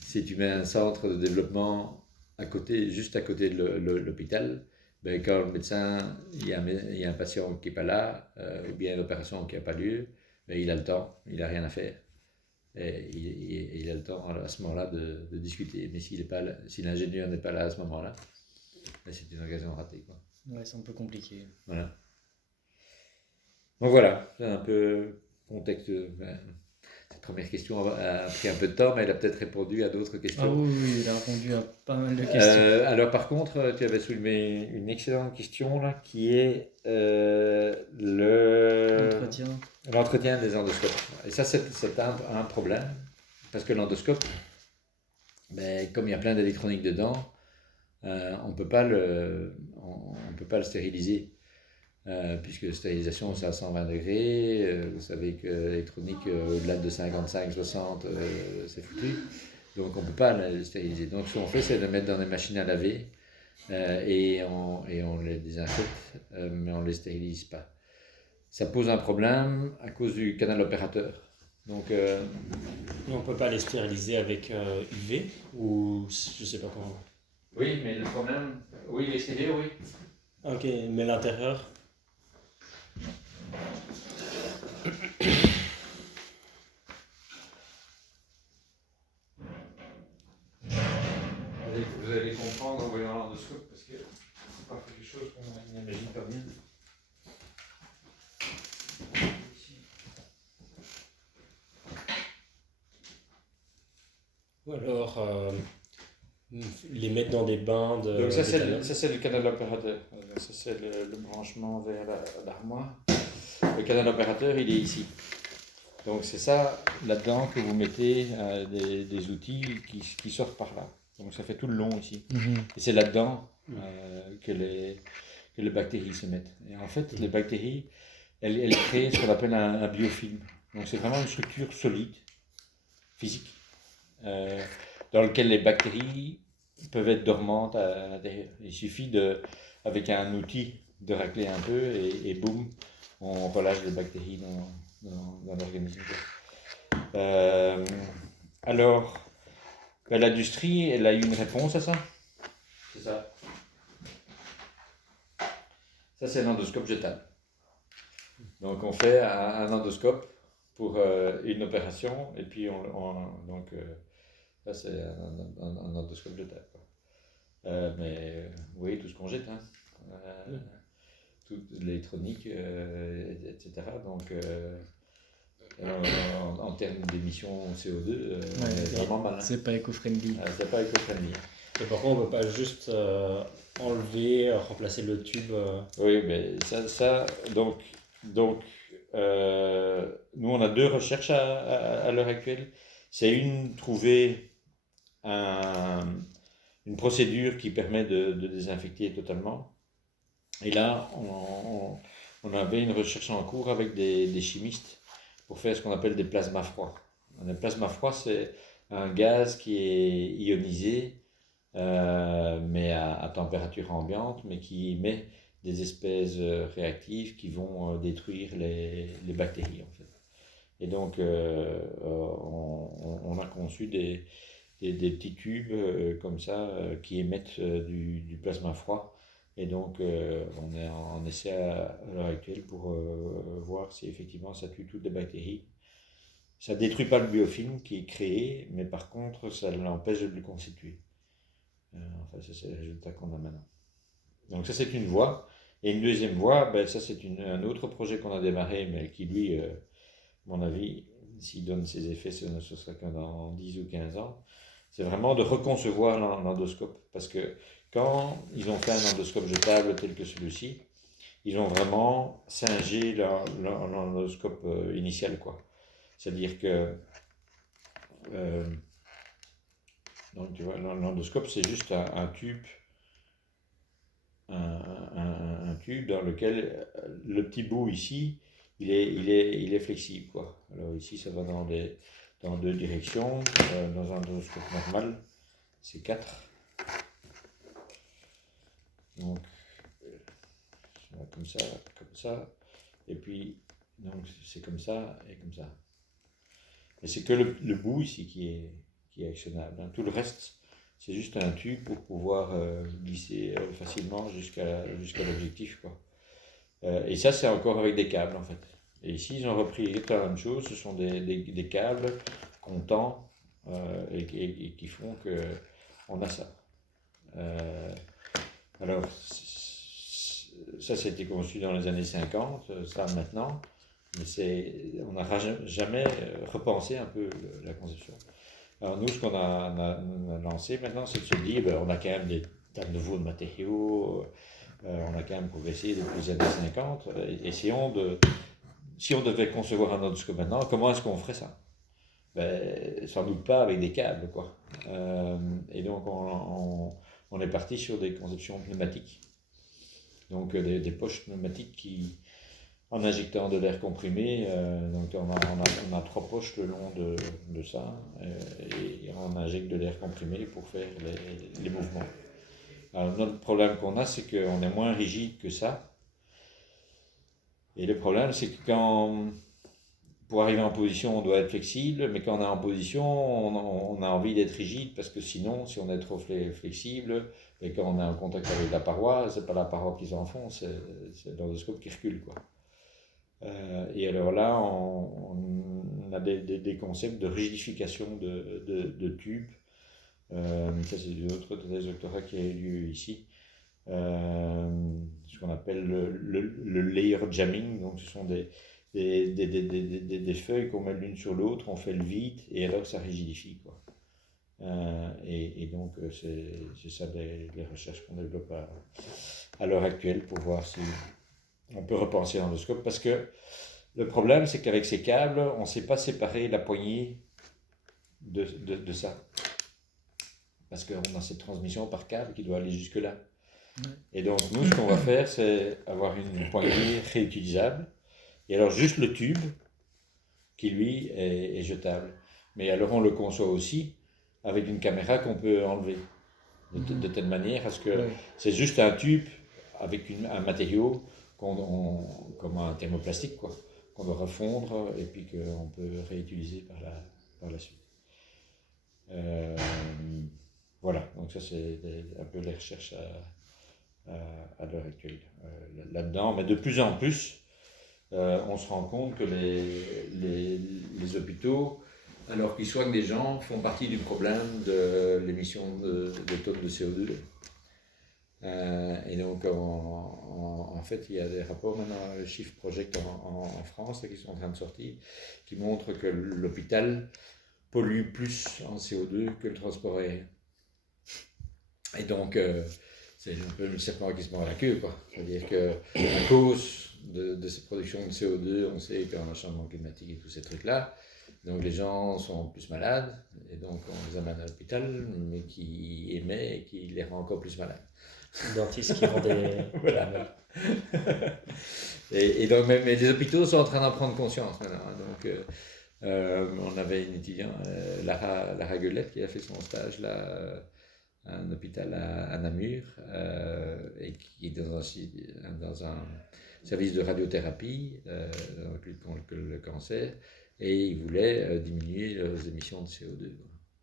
si tu mets un centre de développement juste à côté de l'hôpital, ben, quand le médecin, il y a un patient qui n'est pas là, ou bien une opération qui n'a pas lieu, ben, il a le temps, il n'a rien à faire. Et il a le temps à ce moment-là de discuter. Mais si l'ingénieur n'est pas là à ce moment-là, ben, c'est une occasion ratée, quoi. Ouais, c'est un peu compliqué. Voilà. Donc voilà, c'est un peu contexte. Cette première question a pris un peu de temps, mais elle a peut-être répondu à d'autres questions. Ah oui, oui, il a répondu à pas mal de questions. Alors par contre, tu avais soulevé une excellente question là, qui est l'entretien des endoscopes. Et ça, c'est un problème, parce que l'endoscope, ben, comme il y a plein d'électronique dedans, on ne peut pas le stériliser. Puisque stérilisation c'est à 120 degrés, vous savez que l'électronique au-delà de 55-60 c'est foutu, donc on ne peut pas le stériliser. Donc ce qu'on fait c'est de le mettre dans des machines à laver et on les désinfecte, mais on ne les stérilise pas. Ça pose un problème à cause du canal opérateur. Donc, on ne peut pas les stériliser avec UV ou je ne sais pas comment. Oui, mais le problème, oui, l'extérieur, oui. Ok, mais l'intérieur. Vous allez comprendre en voyant l'endoscope parce que c'est pas quelque chose qu'on n'imagine pas bien. Ou alors les mettre dans des bains de. Donc ça c'est le canal opérateur. Ça c'est le branchement vers l'armoire. Le canal opérateur il est ici. Donc c'est ça là-dedans que vous mettez des outils qui sortent par là. Donc ça fait tout le long ici. Et c'est là-dedans que les bactéries se mettent. Et en fait les bactéries elles créent ce qu'on appelle un biofilm. Donc c'est vraiment une structure solide, physique, dans lequel les bactéries peuvent être dormantes à l'intérieur. Il suffit avec un outil de racler un peu et boum, on relâche les bactéries dans l'organisme. Alors, ben, l'industrie, elle a eu une réponse à ça. C'est ça. Ça, c'est l'endoscope jetable. Donc, on fait un endoscope pour une opération et puis donc ça c'est un endoscope jetable. Mais oui, tout ce qu'on jette, hein. Toute l'électronique, etc. Donc en termes d'émissions CO2, c'est vraiment mal. Hein. C'est pas éco-friendly. C'est pas éco-friendly. Et pourquoi on ne peut pas juste enlever, remplacer le tube Oui, mais ça donc nous on a deux recherches à l'heure actuelle. C'est trouver une procédure qui permet de désinfecter totalement. Et là, on avait une recherche en cours avec des chimistes pour faire ce qu'on appelle des plasmas froids. Un plasma froid, c'est un gaz qui est ionisé, mais à température ambiante, mais qui émet des espèces réactives qui vont détruire les bactéries, en fait. Et donc, on a conçu des petits tubes comme ça qui émettent du plasma froid. Et donc, on est en essai à l'heure actuelle pour voir si effectivement ça tue toutes les bactéries. Ça ne détruit pas le biofilm qui est créé, mais par contre, ça l'empêche de le constituer. Enfin, ça, c'est le résultat qu'on a maintenant. Donc, ça, c'est une voie. Et une deuxième voie, ben, ça, c'est un autre projet qu'on a démarré, mais qui, lui, à mon avis, s'il donne ses effets, ce sera que dans 10 ou 15 ans. C'est vraiment de reconcevoir l'endoscope. Parce que quand ils ont fait un endoscope jetable tel que celui-ci, ils ont vraiment singé l'endoscope initial, quoi. C'est-à-dire que donc, tu vois, l'endoscope, c'est juste un tube, un tube dans lequel le petit bout ici, il est flexible, quoi. Alors ici, ça va dans deux directions. Dans un endoscope normal, c'est 4. Donc, comme ça, et puis, donc c'est comme ça et comme ça. Et c'est que le bout ici qui est actionnable. Hein. Tout le reste, C'est juste un tube pour pouvoir glisser facilement jusqu'à l'objectif, quoi. Et ça, c'est encore avec des câbles, en fait. Et ici, ils ont repris la même chose. Ce sont des câbles qu'on tend et qui font qu'on a ça. Alors, ça a été conçu dans les années 50, ça maintenant, mais on n'a jamais repensé un peu la conception. Alors nous, ce qu'on a lancé maintenant, c'est de se dire, on a quand même des tas de nouveaux matériaux, on a quand même progressé depuis les années 50, essayons si on devait concevoir un endoscope maintenant, comment est-ce qu'on ferait ça? Sans doute pas avec des câbles, quoi. Et donc on est parti sur des conceptions pneumatiques. Donc des poches pneumatiques qui, en injectant de l'air comprimé, donc on a 3 poches le long de ça, et on injecte de l'air comprimé pour faire les mouvements. Alors notre problème qu'on a, c'est qu'on est moins rigide que ça. Et le problème, c'est que pour arriver en position, on doit être flexible, mais quand on est en position, on a envie d'être rigide, parce que sinon, si on est trop flexible, et quand on est en contact avec la paroi, c'est pas la paroi qui s'enfonce, c'est l'endoscope qui recule, quoi. Et alors là, on a des concepts de rigidification de tubes. Ça, c'est une autre thèse de doctorat qui a eu lieu ici. Ce qu'on appelle le layer jamming. Donc, ce sont des feuilles qu'on met l'une sur l'autre, on fait le vide et alors ça rigidifie, quoi. Et donc, c'est ça les recherches qu'on développe à l'heure actuelle pour voir si on peut repenser l'endoscope, parce que le problème, c'est qu'avec ces câbles, on ne sait pas séparer la poignée de ça. Parce qu'on a cette transmission par câble qui doit aller jusque-là. Et donc, nous, ce qu'on va faire, c'est avoir une poignée réutilisable. Et alors, juste le tube, qui lui est jetable. Mais alors, on le conçoit aussi avec une caméra qu'on peut enlever. De telle manière à ce que c'est juste un tube avec un matériau comme un thermoplastique, quoi, qu'on doit refondre et puis qu'on peut réutiliser par la suite. Voilà, donc ça c'est un peu les recherches à l'heure actuelle là-dedans, mais de plus en plus, on se rend compte que les hôpitaux, alors qu'ils soignent des gens, font partie du problème de l'émission de tonnes de CO2. Et donc, en fait, il y a des rapports maintenant, le Shift Project en France, qui sont en train de sortir, qui montrent que l'hôpital pollue plus en CO2 que le transport aérien. Et donc, c'est un peu le serpent qui se mord la queue, quoi. C'est-à-dire qu'à cause de cette production de CO2, on sait qu'on a un changement climatique et tous ces trucs-là, donc les gens sont plus malades, et donc on les amène à l'hôpital, mais qui émet et qui les rend encore plus malades. Le dentiste qui rend des... Voilà. Et donc, mais les hôpitaux sont en train d'en prendre conscience maintenant. Donc, on avait une étudiante, Lara Guelette, qui a fait son stage là, à un hôpital à Namur, et qui est dans un service de radiothérapie contre le cancer, et ils voulaient diminuer leurs émissions de CO2.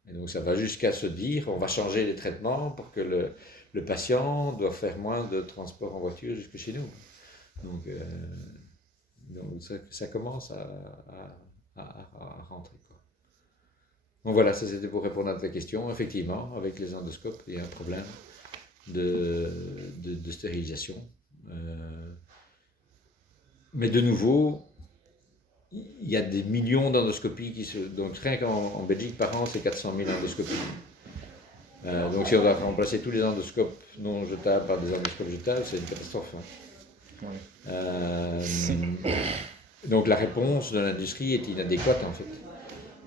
Et donc ça va jusqu'à se dire, on va changer les traitements pour que le patient doit faire moins de transport en voiture jusque chez nous. Donc ça commence à rentrer, quoi. Donc voilà, ça c'était pour répondre à ta question. Effectivement, avec les endoscopes, il y a un problème de stérilisation. Mais de nouveau, il y a des millions d'endoscopies donc rien qu'en Belgique par an, c'est 400 000 endoscopies. Donc si on doit remplacer tous les endoscopes non jetables par des endoscopes jetables, c'est une catastrophe. Hein. Ouais. Donc la réponse de l'industrie est inadéquate, en fait.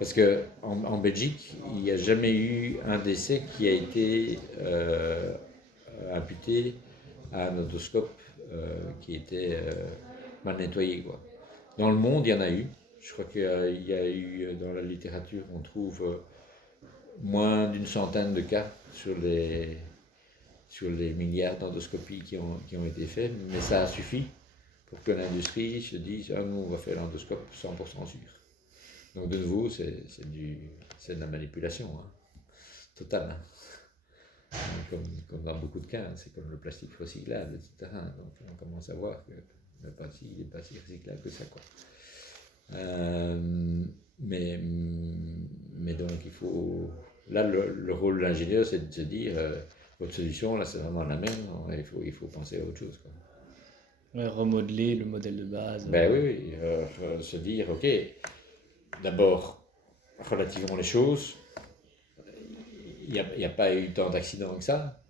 Parce qu'en Belgique, il n'y a jamais eu un décès qui a été imputé à un endoscope qui était mal nettoyé, quoi. Dans le monde, il y en a eu. Je crois qu'il y a eu, dans la littérature, on trouve moins d'une centaine de cas sur les milliards d'endoscopies qui ont été faites, mais ça a suffi pour que l'industrie se dise « Ah, nous, on va faire l'endoscope 100% sûr ». Donc de nouveau, c'est de la manipulation, hein, totale. comme dans beaucoup de cas, c'est comme le plastique recyclable, etc. Donc on commence à voir que le plastique n'est pas si recyclable que ça, quoi. Mais donc il faut... Là, le rôle de l'ingénieur, c'est de se dire, votre solution, là, c'est vraiment la même, il faut penser à autre chose, quoi. Ouais, remodeler le modèle de base. Ben oui, se dire, ok, d'abord, relativons les choses. Il n'y a pas eu tant d'accidents que ça.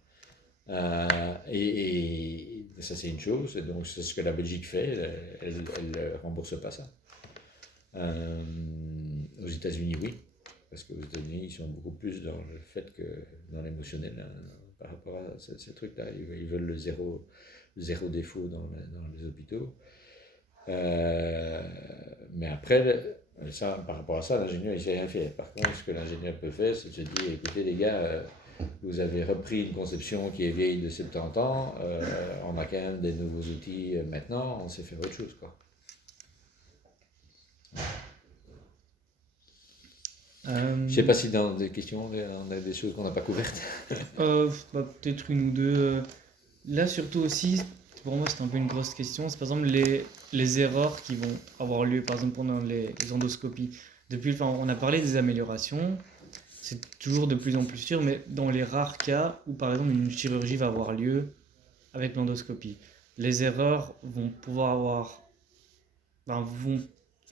Et ça, c'est une chose. Donc, c'est ce que la Belgique fait. Elle ne rembourse pas ça. Aux États-Unis, oui. Parce qu'aux États-Unis, ils sont beaucoup plus dans le fait que dans l'émotionnel, hein, par rapport à ces trucs-là. Ils veulent le zéro défaut dans les hôpitaux. Mais après, ça, par rapport à ça, l'ingénieur, il ne sait rien faire. Par contre, ce que l'ingénieur peut faire, c'est de se dire, écoutez les gars, vous avez repris une conception qui est vieille de 70 ans, on a quand même des nouveaux outils maintenant, on sait faire autre chose, quoi. Je ne sais pas si dans des questions, on a des choses qu'on n'a pas couvertes. Peut-être une ou deux. Là, surtout aussi, pour moi, c'est un peu une grosse question. C'est par exemple les erreurs qui vont avoir lieu, par exemple, pendant les endoscopies. On a parlé des améliorations, c'est toujours de plus en plus sûr, mais dans les rares cas où, par exemple, une chirurgie va avoir lieu avec l'endoscopie, les erreurs vont vont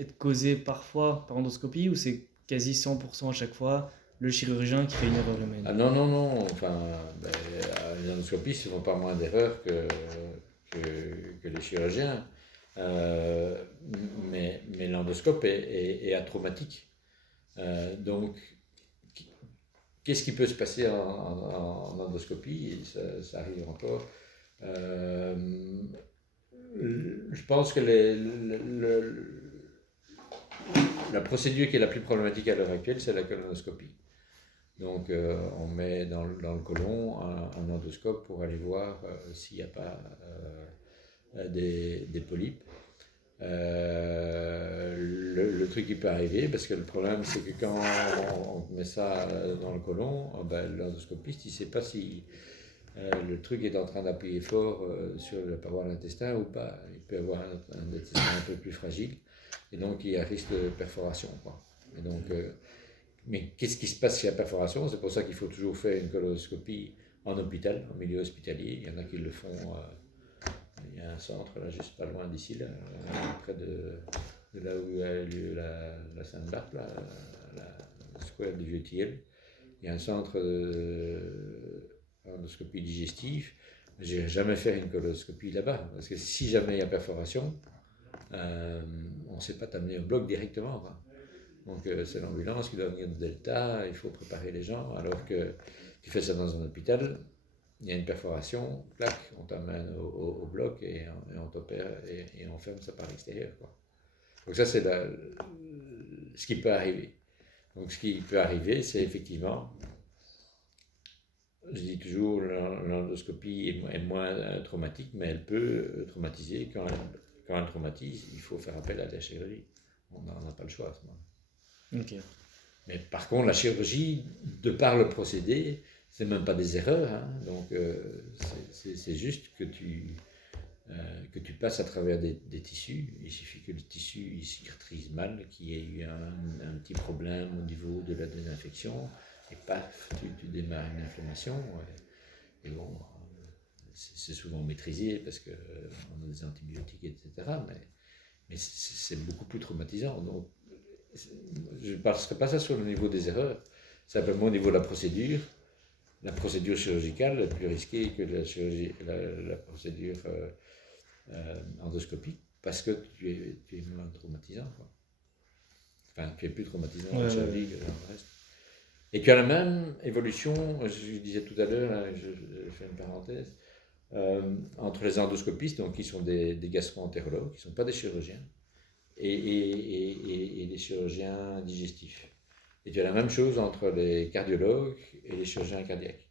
être causées parfois par endoscopie, ou c'est quasi 100% à chaque fois le chirurgien qui fait une erreur humaine? Ah non. Enfin, les endoscopistes ne font pas moins d'erreurs que les chirurgiens. Mais l'endoscope est atraumatique. Donc, qu'est-ce qui peut se passer en endoscopie? Ça arrive encore. Je pense que la procédure qui est la plus problématique à l'heure actuelle, c'est la colonoscopie. Donc, on met dans le côlon un endoscope pour aller voir s'il n'y a pas des polypes. Le truc qui peut arriver, parce que le problème, c'est que quand on met ça dans le côlon, l'endoscopiste, il ne sait pas si le truc est en train d'appuyer fort sur la paroi de l'intestin ou pas. Il peut avoir un intestin un peu plus fragile, et donc il y a risque de perforation, quoi. Et donc, mais qu'est-ce qui se passe s'il y a perforation? C'est pour ça qu'il faut toujours faire une colonoscopie en hôpital, en milieu hospitalier. Il y en a qui le font. Il y a un centre là, juste pas loin d'ici, là, près de là où a eu lieu la Sainte-Barth, la square du Vieux-Tilleul. Il y a un centre d'endoscopie digestive. Je n'irai jamais faire une coloscopie là-bas, parce que si jamais il y a perforation, on ne sait pas t'amener au bloc directement, quoi. Donc c'est l'ambulance qui doit venir de Delta, il faut préparer les gens, alors que tu fais ça dans un hôpital, il y a une perforation, clac, on t'amène au bloc et on t'opère et on ferme ça par l'extérieur, quoi. Donc ça, c'est ce qui peut arriver. Donc ce qui peut arriver, c'est effectivement, je dis toujours, l'endoscopie est moins traumatique, mais elle peut traumatiser. Quand elle traumatise, il faut faire appel à la chirurgie. On n'a pas le choix à ce moment-là. Okay. Mais par contre, la chirurgie, de par le procédé, c'est même pas des erreurs, hein. Donc c'est juste que tu passes à travers des tissus. Il suffit que le tissu cicatrise mal, qu'il y ait eu un petit problème au niveau de la désinfection, et paf, tu démarres une inflammation. Et bon, c'est souvent maîtrisé parce qu'on a des antibiotiques, etc. Mais c'est beaucoup plus traumatisant. Donc, je ne passerai pas ça sur le niveau des erreurs, simplement au niveau de la procédure. La procédure chirurgicale est plus risquée que la procédure endoscopique, parce que tu es moins traumatisant, quoi. Enfin, tu es plus traumatisant dans la chirurgie que dans le reste. Et tu as la même évolution, je disais tout à l'heure, là, je fais une parenthèse, entre les endoscopistes, donc qui sont des gastro-entérologues, qui ne sont pas des chirurgiens, et les chirurgiens digestifs. Et tu as la même chose entre les cardiologues et les chirurgiens cardiaques.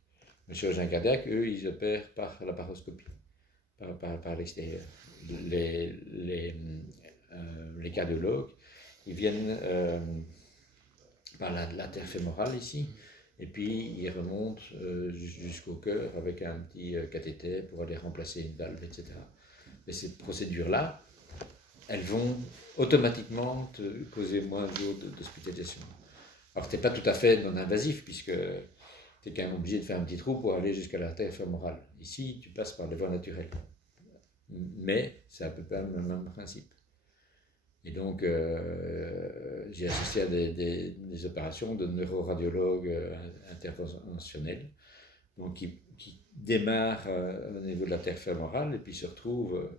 Les chirurgiens cardiaques, eux, ils opèrent par la paroscopie, par l'extérieur. Les cardiologues, ils viennent par la terre fémorale ici, Et puis il remonte jusqu'au cœur avec un petit cathéter pour aller remplacer une valve, etc. Mais ces procédures-là, elles vont automatiquement te causer moins de jours d'hospitalisation. Alors tu n'es pas tout à fait non-invasif, puisque tu es quand même obligé de faire un petit trou pour aller jusqu'à l'artère fémorale. Ici, tu passes par les voies naturelles. Mais c'est à peu près le même principe. Et donc, j'ai assisté à des opérations de neuroradiologues interventionnels, donc qui démarrent au niveau de l'artère fémorale et puis se retrouvent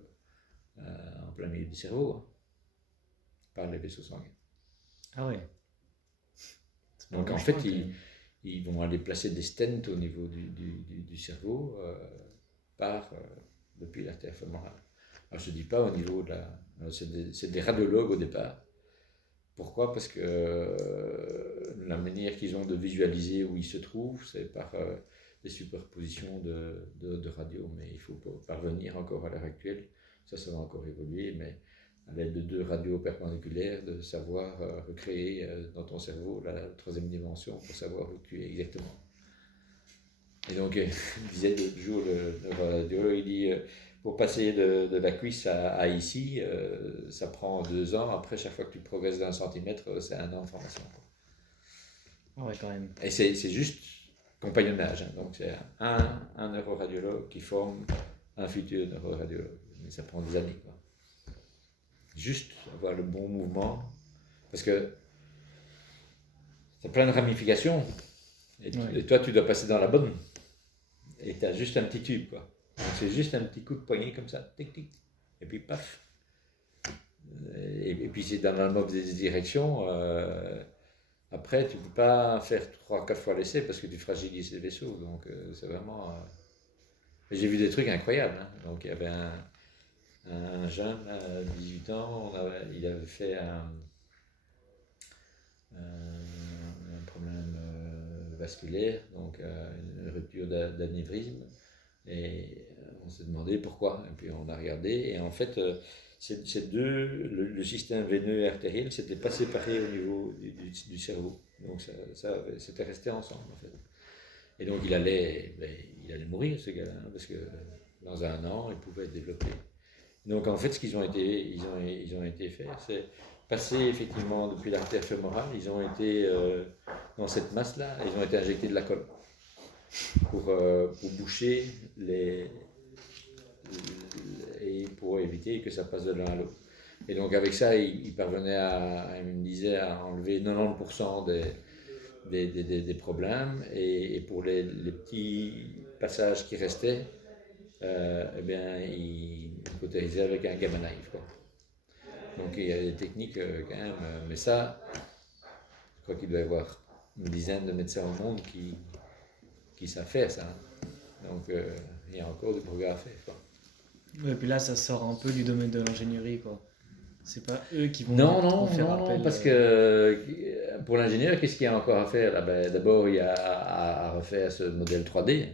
en plein milieu du cerveau, par les vaisseaux sanguins. Ah ouais. Donc en fait, ils vont aller placer des stents au niveau du cerveau depuis l'artère fémorale. Alors je ne dis pas au niveau de la... C'est des radiologues au départ. Pourquoi? Parce que la manière qu'ils ont de visualiser où ils se trouvent, c'est par des superpositions de radios. Mais il faut parvenir encore à l'heure actuelle, ça va encore évoluer, mais à l'aide de 2 radios perpendiculaires, de savoir recréer dans ton cerveau la 3e dimension pour savoir où tu es exactement. Et donc, il disait l'autre jour, le radiologue, il dit, pour passer de la cuisse à ici, ça prend 2 ans. Après, chaque fois que tu progresses d'1 centimètre, c'est 1 an de formation. Ah ouais, quand même. Et c'est juste compagnonnage. Hein. Donc, c'est un neuroradiologue qui forme un futur neuroradiologue. Mais ça prend des années, quoi. Juste avoir le bon mouvement, parce que tu as plein de ramifications, et toi tu dois passer dans la bonne, et tu as juste un petit tube, quoi. Donc c'est juste un petit coup de poignet comme ça, tic tic, et puis paf. Et puis c'est dans la mauvaise direction, après tu ne peux pas faire 3-4 fois l'essai parce que tu fragilises les vaisseaux, donc c'est vraiment... J'ai vu des trucs incroyables, hein. Donc il y avait un jeune à 18 ans, il avait fait un problème vasculaire, donc une rupture d'anévrisme, et on s'est demandé pourquoi, et puis on a regardé, et en fait, le système veineux et artériel s'était pas séparé au niveau du cerveau, donc ça c'était resté ensemble en fait. Et donc il allait mourir ce gars-là, parce que dans 1 an, il pouvait développer. Donc en fait, ce qu'ils ont été faire, c'est passer effectivement depuis l'artère fémorale, ils ont été dans cette masse-là, ils ont été injectés de la colle pour boucher et pour éviter que ça passe de l'un à l'autre. Et donc avec ça, ils parvenaient il me disait, à enlever 90% des problèmes, et pour les petits passages qui restaient, eh bien, il cautérisait avec un gamma knife, quoi. Donc il y a des techniques quand même, mais ça, je crois qu'il doit y avoir une dizaine de médecins au monde qui savent faire ça. Donc il y a encore du progrès à faire, quoi. Et puis là, ça sort un peu du domaine de l'ingénierie, quoi. C'est pas eux qui vont faire appel. Non, parce que pour l'ingénieur, qu'est-ce qu'il y a encore à faire là? Ben, d'abord, il y a à refaire ce modèle 3D.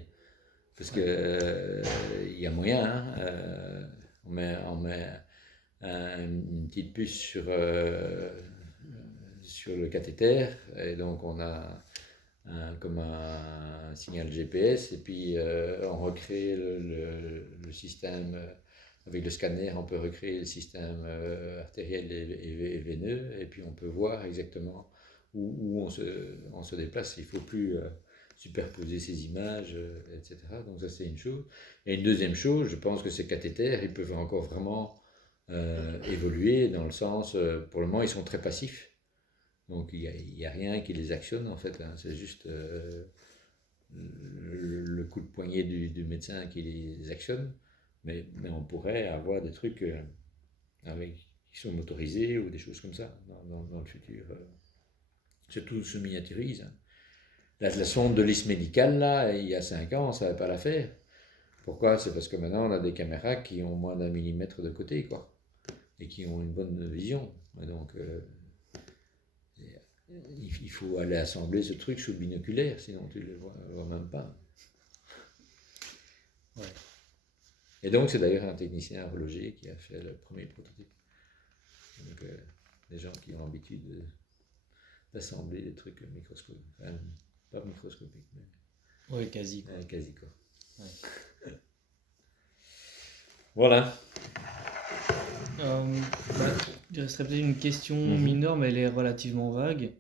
Parce que il y a moyen, hein, on met une petite puce sur le cathéter, et donc on a comme un signal GPS, et puis on recrée le système avec le scanner, on peut recréer le système artériel et veineux, et puis on peut voir exactement où on se déplace. Il ne faut plus superposer ces images, etc. Donc ça c'est une chose. Et une deuxième chose, je pense que ces cathéters, ils peuvent encore vraiment évoluer dans le sens, pour le moment ils sont très passifs. Donc il n'y a rien qui les actionne en fait, hein. C'est juste le coup de poignet du médecin qui les actionne. Mais on pourrait avoir des trucs qui sont motorisés ou des choses comme ça dans le futur. Tout se miniaturise, hein. La sonde de l'IS médical, là, il y a 5 ans, on ne savait pas la faire. Pourquoi? C'est parce que maintenant, on a des caméras qui ont moins d'1 millimètre de côté, quoi, et qui ont une bonne vision. Et donc, il faut aller assembler ce truc sous binoculaire, sinon tu ne le vois même pas. Ouais. Et donc, c'est d'ailleurs un technicien horloger qui a fait le premier prototype. Donc, des gens qui ont l'habitude d'assembler des trucs microscopiques. Enfin, pas microscopique. Oui, quasi. Quasi quoi. Ouais. Voilà. Il resterait peut-être une question Mhm. mineure, mais elle est relativement vague.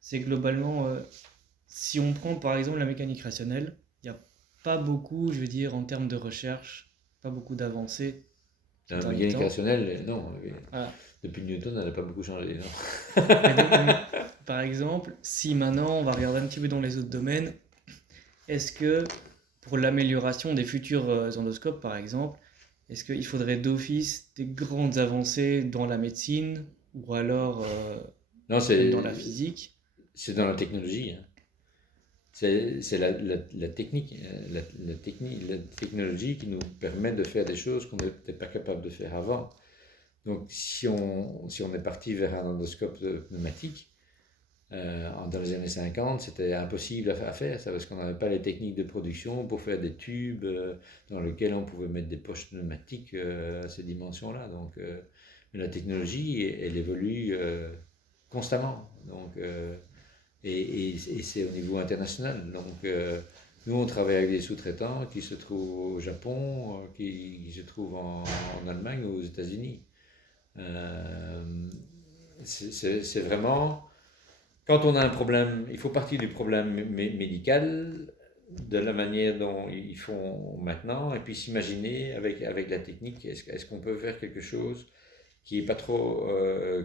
C'est globalement, si on prend par exemple la mécanique rationnelle, il n'y a pas beaucoup, je veux dire, en termes de recherche, pas beaucoup d'avancées ces La derniers mécanique temps. rationnelle, non. Voilà. Depuis Newton, elle n'a pas beaucoup changé. Non. Mais donc, par exemple, si maintenant on va regarder un petit peu dans les autres domaines, est-ce que pour l'amélioration des futurs endoscopes, par exemple, est-ce qu'il faudrait d'office des grandes avancées dans la médecine ou alors Non, même dans la physique? c'est dans la technologie. Hein. C'est la technique, la technologie qui nous permet de faire des choses qu'on n'était pas capable de faire avant. Donc, si on est parti vers un endoscope pneumatique, dans les années 50, c'était impossible à faire, ça, parce qu'on n'avait pas les techniques de production pour faire des tubes dans lesquels on pouvait mettre des poches pneumatiques à ces dimensions-là. Donc, mais la technologie, elle évolue constamment. Donc, et c'est au niveau international. Donc, nous, on travaille avec des sous-traitants qui se trouvent au Japon, qui se trouvent en Allemagne ou aux États-Unis. C'est vraiment, quand on a un problème, il faut partir du problème médical, de la manière dont ils font maintenant, et puis s'imaginer avec la technique, est-ce qu'on peut faire quelque chose qui n'est pas trop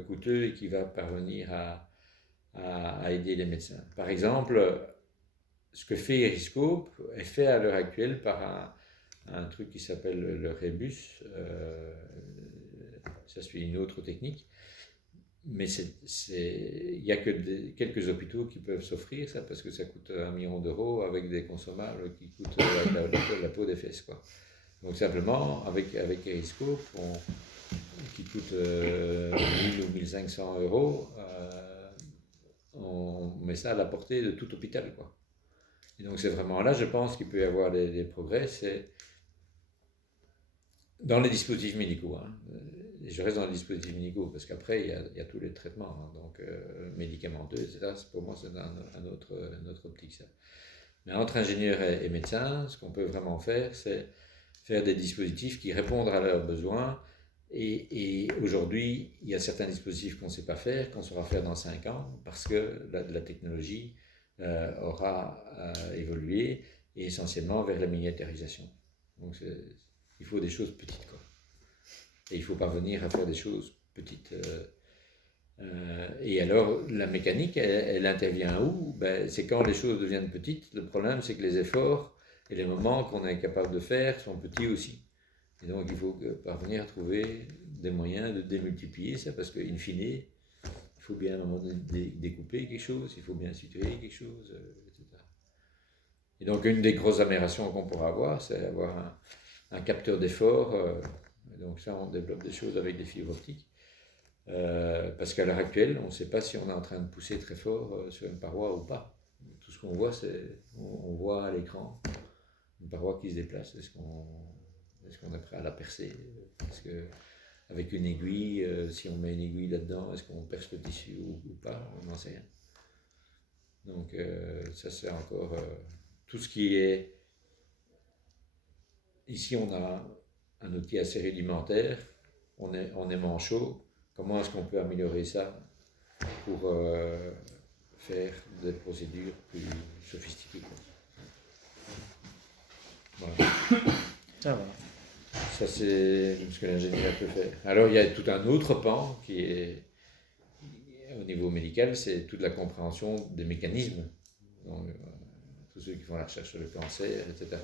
coûteux et qui va parvenir à aider les médecins. Par exemple, ce que fait Eriscope est fait à l'heure actuelle par un truc qui s'appelle le Rebus. Ça suit une autre technique. Mais il n'y a que quelques hôpitaux qui peuvent s'offrir ça, parce que ça coûte 1 million d'euros avec des consommables qui coûtent la peau des fesses. Quoi. Donc simplement, avec Eriscope, qui coûte 1000 ou 1500 euros, on met ça à la portée de tout hôpital. Quoi. Et donc c'est vraiment là, je pense qu'il peut y avoir des progrès, c'est dans les dispositifs médicaux. Hein. Je reste dans les dispositifs médicaux, parce qu'après, il y a tous les traitements, hein, donc médicamenteux, etc. Pour moi, c'est un autre optique, ça. Mais entre ingénieurs et médecins, ce qu'on peut vraiment faire, c'est faire des dispositifs qui répondent à leurs besoins. Et aujourd'hui, il y a certains dispositifs qu'on ne sait pas faire, qu'on saura faire dans 5 ans, parce que la technologie aura évolué, et essentiellement vers la miniaturisation. Donc il faut des choses petites, quoi. Et il faut parvenir à faire des choses petites. Et alors, la mécanique, elle intervient où? Ben, c'est quand les choses deviennent petites. Le problème, c'est que les efforts et les moments qu'on est capable de faire sont petits aussi. Et donc, il faut parvenir à trouver des moyens de démultiplier ça, parce qu'in fine, il faut bien à un moment donné découper quelque chose, il faut bien suturer quelque chose, etc. Et donc, une des grosses améliorations qu'on pourra avoir, c'est avoir un capteur d'effort. Donc ça, on développe des choses avec des fibres optiques. Parce qu'à l'heure actuelle, on ne sait pas si on est en train de pousser très fort sur une paroi ou pas. Tout ce qu'on voit, on voit à l'écran une paroi qui se déplace. Est-ce qu'on est prêt à la percer? Est-ce qu'avec une aiguille, si on met une aiguille là-dedans, est-ce qu'on perce le tissu ou pas? On n'en sait rien. Donc ça, c'est encore tout ce qui est... Ici, on a un outil assez rudimentaire, on est manchot. Comment est-ce qu'on peut améliorer ça pour faire des procédures plus sophistiquées? Voilà. Ça va. Ça, c'est ce que l'ingénieur peut faire. Alors, il y a tout un autre pan qui est, au niveau médical, c'est toute la compréhension des mécanismes. Donc, tous ceux qui font la recherche sur le cancer, etc.,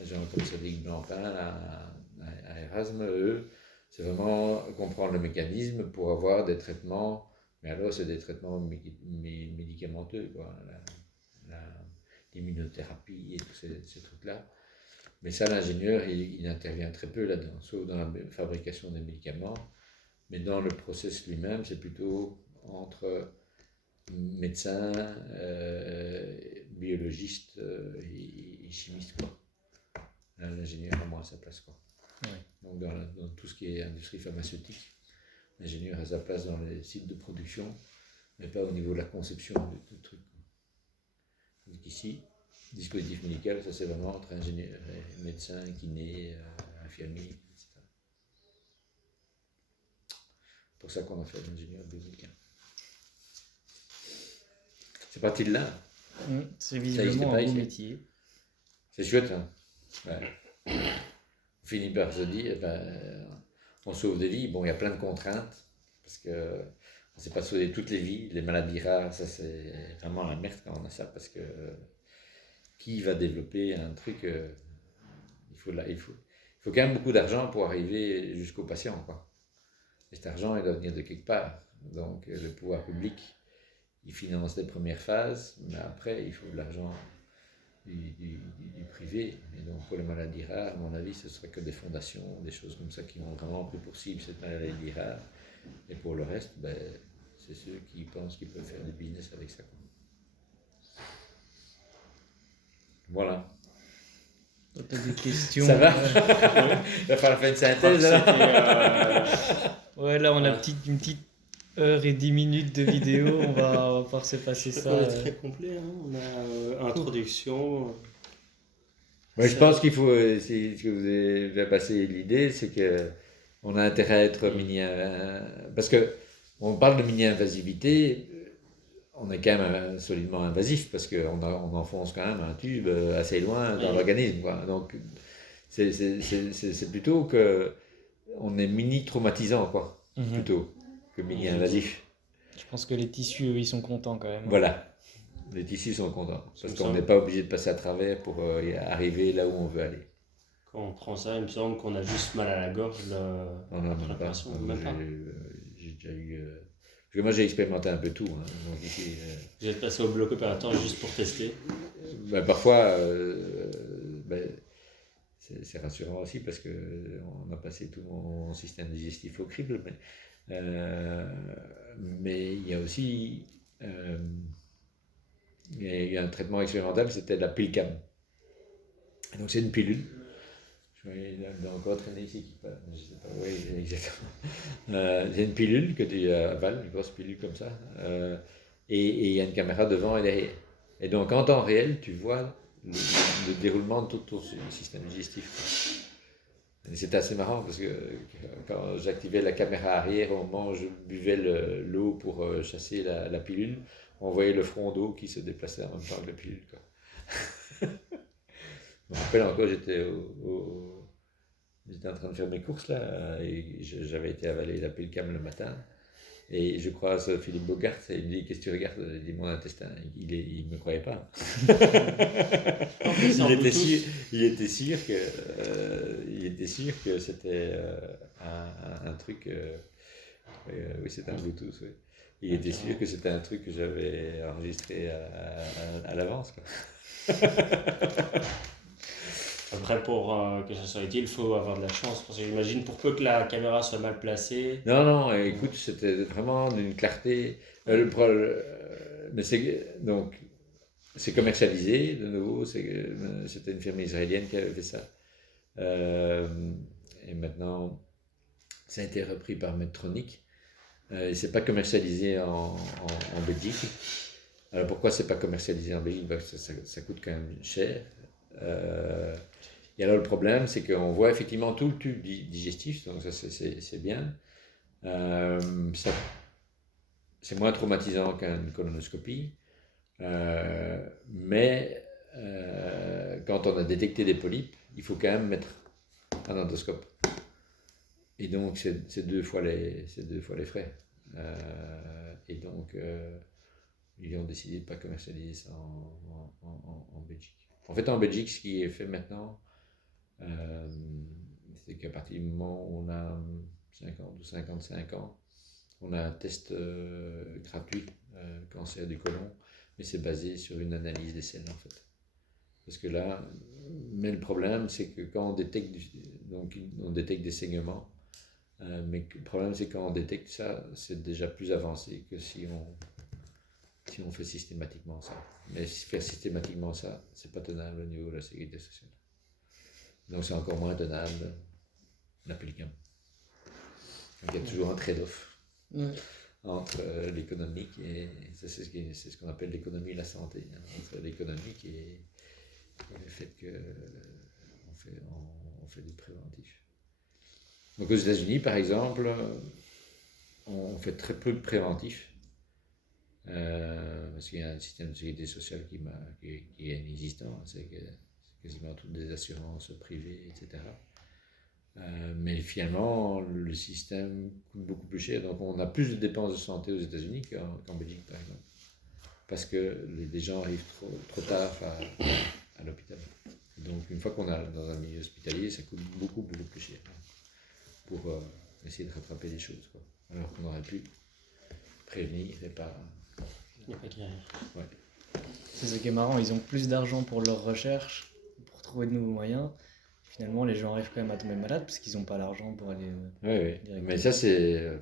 les gens comme Cédric Blancpain à Erasme, eux, c'est vraiment comprendre le mécanisme pour avoir des traitements, mais alors c'est des traitements médicamenteux, quoi, l'immunothérapie et tous ces trucs-là. Mais ça, l'ingénieur, il intervient très peu là-dedans, sauf dans la fabrication des médicaments, mais dans le process lui-même, c'est plutôt entre médecins, biologistes et chimistes, quoi. L'ingénieur a moins sa place, quoi. Ouais. Donc dans tout ce qui est industrie pharmaceutique, l'ingénieur a sa place dans les sites de production, mais pas au niveau de la conception du truc. pratique ici. Dispositif médical, ça c'est vraiment entre ingénieur, médecin, kiné, infirmier, etc. C'est pour ça qu'on a fait l'ingénieur biomédical. C'est parti de là. C'est visiblement un beau métier. C'est chouette, hein. Ouais. On finit par se dire, on sauve des vies. Bon, il y a plein de contraintes, parce que on ne sait pas sauver toutes les vies. Les maladies rares, ça c'est vraiment la merde quand on a ça, parce que qui va développer un truc il faut quand même beaucoup d'argent pour arriver jusqu'au patient, quoi. Et cet argent, il doit venir de quelque part. Donc, le pouvoir public, il finance les premières phases, mais après, il faut de l'argent du privé. Et donc, pour les maladies rares, à mon avis, ce serait que des fondations, des choses comme ça qui ont vraiment pris pour cible cette maladie rare. Et pour le reste, c'est ceux qui pensent qu'ils peuvent faire du business avec ça, quoi. Voilà. Tu as des questions? Ça va? Il va falloir faire une synthèse, alors. Ouais, là, on a une petite heure et 10 minutes de vidéo. On va pouvoir se passer ça. On est très complet. Hein. On a introduction. Moi, je pense qu'il faut, si ce que vous avez passé l'idée, c'est qu'on a intérêt à être parce que on parle de mini-invasivité, on est quand même solidement invasif, parce qu'on enfonce quand même un tube assez loin dans l'organisme, quoi. Donc, c'est plutôt qu'on est mini-traumatisant, quoi, plutôt que mini-invasif. Je pense que les tissus, eux, ils sont contents quand même. Voilà, les tissus sont contents, parce qu'on n'est pas obligé de passer à travers pour arriver là où on veut aller. Quand on prend ça, il me semble qu'on a juste mal à la gorge. Non, même pas. Même pas. J'ai déjà eu... Parce que moi, j'ai expérimenté un peu tout. Hein. Donc, ici, vous êtes passé au bloc opératoire juste pour tester? Parfois, c'est rassurant aussi, parce qu'on a passé tout mon système digestif au crible. Mais il y a aussi... il y a un traitement expérimental, c'était la Pilcam. Donc, c'est une pilule. Il doit encore traîner ici, je sais pas, oui, exactement. C'est une pilule que tu avales, une grosse pilule comme ça, et il y a une caméra devant et derrière. Et donc en temps réel, tu vois le déroulement de tout ton système digestif. C'était assez marrant, parce que quand j'activais la caméra arrière, au moment où je buvais l'eau pour chasser la pilule, on voyait le front d'eau qui se déplaçait en même temps que la pilule, quoi. Je me rappelle encore, j'étais en train de faire mes courses là, et j'avais été avaler la Pilcam le matin, et je croise Philippe Bogart, et il me dit: qu'est-ce que tu regardes? Il dit: mon intestin. Il me croyait pas. Il était sûr que c'était un truc. Oui, c'était un Bluetooth. Oui. Il était sûr que c'était un truc que j'avais enregistré à l'avance, quoi. Après, pour que ça soit utile, il faut avoir de la chance. Parce que j'imagine, pour peu que la caméra soit mal placée. Non, écoute, c'était vraiment d'une clarté. Mais c'est commercialisé, de nouveau. C'était une firme israélienne qui avait fait ça. Et maintenant, ça a été repris par Medtronic. C'est pas commercialisé en Belgique. Alors pourquoi c'est pas commercialisé en Belgique? Parce que ça coûte quand même cher. Et alors le problème, c'est qu'on voit effectivement tout le tube digestif, donc ça c'est bien. C'est moins traumatisant qu'une colonoscopie, mais quand on a détecté des polypes, il faut quand même mettre un endoscope. Et donc c'est deux fois les frais. Et donc ils ont décidé de ne pas commercialiser ça en Belgique. En fait, en Belgique, ce qui est fait maintenant, c'est qu'à partir du moment où on a 50 ou 55 ans, on a un test gratuit, cancer du côlon, mais c'est basé sur une analyse des selles, en fait. Parce que là, mais le problème, c'est que quand on détecte, on détecte des saignements, mais le problème, c'est que quand on détecte ça, c'est déjà plus avancé que si on fait systématiquement ça. Mais faire systématiquement ça, c'est pas tenable au niveau de la sécurité sociale. Donc c'est encore moins tenable la Pilcam. Donc il y a toujours un trade-off. entre l'économique et ça, c'est ce qu'on appelle l'économie et la santé, hein, entre l'économique et le fait qu'on fait du préventif. Donc aux États-Unis, par exemple, on fait très peu de préventif. Parce qu'il y a un système de sécurité sociale qui est inexistant, c'est quasiment toutes des assurances privées, etc. Mais finalement, le système coûte beaucoup plus cher, donc on a plus de dépenses de santé aux États-Unis qu'en Belgique, par exemple, parce que les gens arrivent trop tard à l'hôpital. Donc une fois qu'on est dans un milieu hospitalier, ça coûte beaucoup plus cher pour essayer de rattraper les choses, quoi. Alors qu'on aurait pu prévenir et pas... Il n'y a pas guérir. Ouais. C'est ce qui est marrant, ils ont plus d'argent pour leurs recherches, pour trouver de nouveaux moyens. Finalement, les gens arrivent quand même à tomber malades parce qu'ils n'ont pas l'argent pour aller. Oui. Mais ça, c'est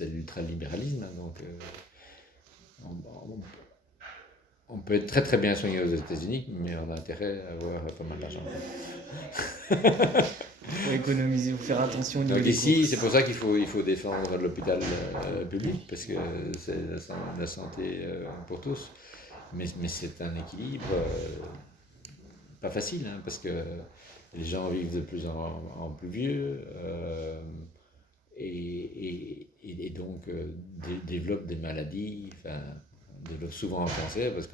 l'ultralibéralisme. Hein, donc, on peut être très très bien soigné aux États-Unis, mais on a intérêt à avoir pas mal d'argent. Il faut économiser, il faut faire attention au niveau Donc des ici, courses. c'est pour ça qu'il faut défendre l'hôpital public, parce que c'est la santé pour tous. Mais c'est un équilibre pas facile, hein, parce que les gens vivent de plus en plus vieux et donc développent des maladies, développent souvent un cancer, parce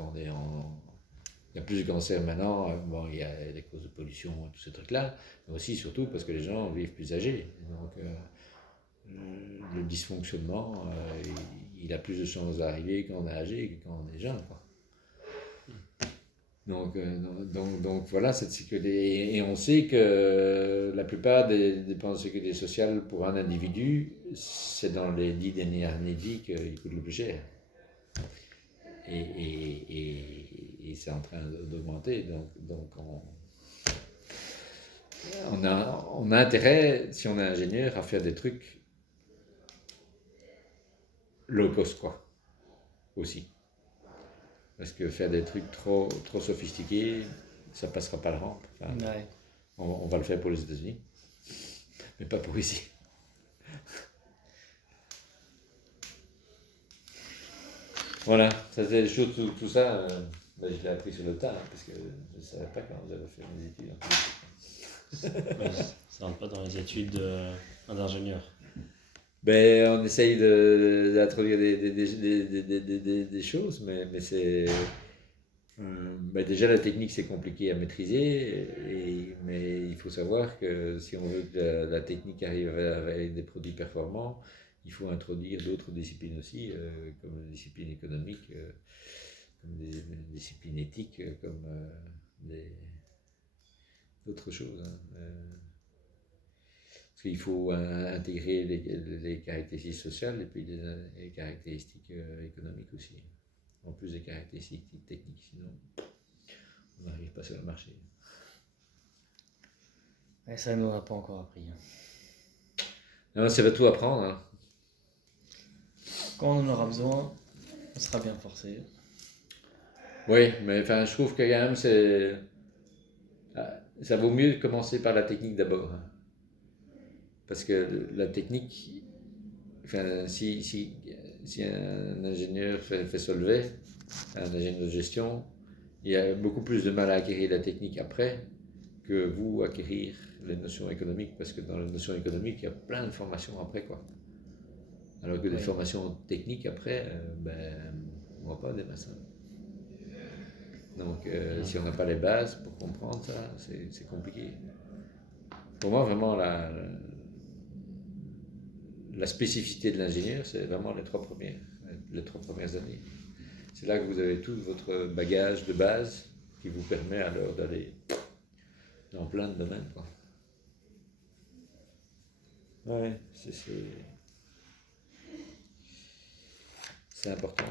il y a plus de cancer maintenant. Bon, il y a des causes de pollution et tous ces trucs-là, mais aussi surtout parce que les gens vivent plus âgés. Donc le dysfonctionnement, il a plus de chances d'arriver quand on est âgé que quand on est jeune, quoi. Donc voilà, cette sécurité. Et on sait que la plupart des dépenses de sécurité sociale pour un individu, c'est dans les 10 dernières années de vie qu'il coûte le plus cher. Et c'est en train d'augmenter. Donc on a intérêt, si on est ingénieur, à faire des trucs low cost, quoi, aussi. Parce que faire des trucs trop sophistiqués, ça passera pas la rampe. Enfin, Ouais. on va le faire pour les États-Unis, mais pas pour ici. Voilà, ça c'est des choses, tout ça, je l'ai appris sur le tas, hein, parce que je ne savais pas quand j'avais fait mes études. Ça rentre pas dans les études d'ingénieur. Ben, on essaye d'introduire des choses, mais c'est... ben déjà, la technique, c'est compliqué à maîtriser, mais il faut savoir que si on veut que la technique arrive avec des produits performants, il faut introduire d'autres disciplines aussi, comme les disciplines économiques, comme des disciplines éthiques, comme d'autres choses. Hein. Parce qu'il faut intégrer les caractéristiques sociales et puis les caractéristiques économiques aussi. En plus des caractéristiques techniques, sinon on n'arrive pas sur le marché. Ouais, ça ne m'aura pas encore appris. Non, ça va tout apprendre. Hein. Quand on en aura besoin, on sera bien forcé. Oui, mais enfin, je trouve que quand même, ça vaut mieux de commencer par la technique d'abord. Hein. Parce que la technique, enfin, si un ingénieur fait Solvay, un ingénieur de gestion, il a beaucoup plus de mal à acquérir la technique après que vous acquérir les notions économiques, parce que dans les notions économiques, il y a plein de formations après, quoi. Alors que des formations techniques après, on ne voit pas des massins. Donc, si on n'a pas les bases pour comprendre ça, c'est compliqué. Pour moi, vraiment, la spécificité de l'ingénieur, c'est vraiment les trois premières années. C'est là que vous avez tout votre bagage de base qui vous permet alors d'aller dans plein de domaines, quoi. Ouais, c'est important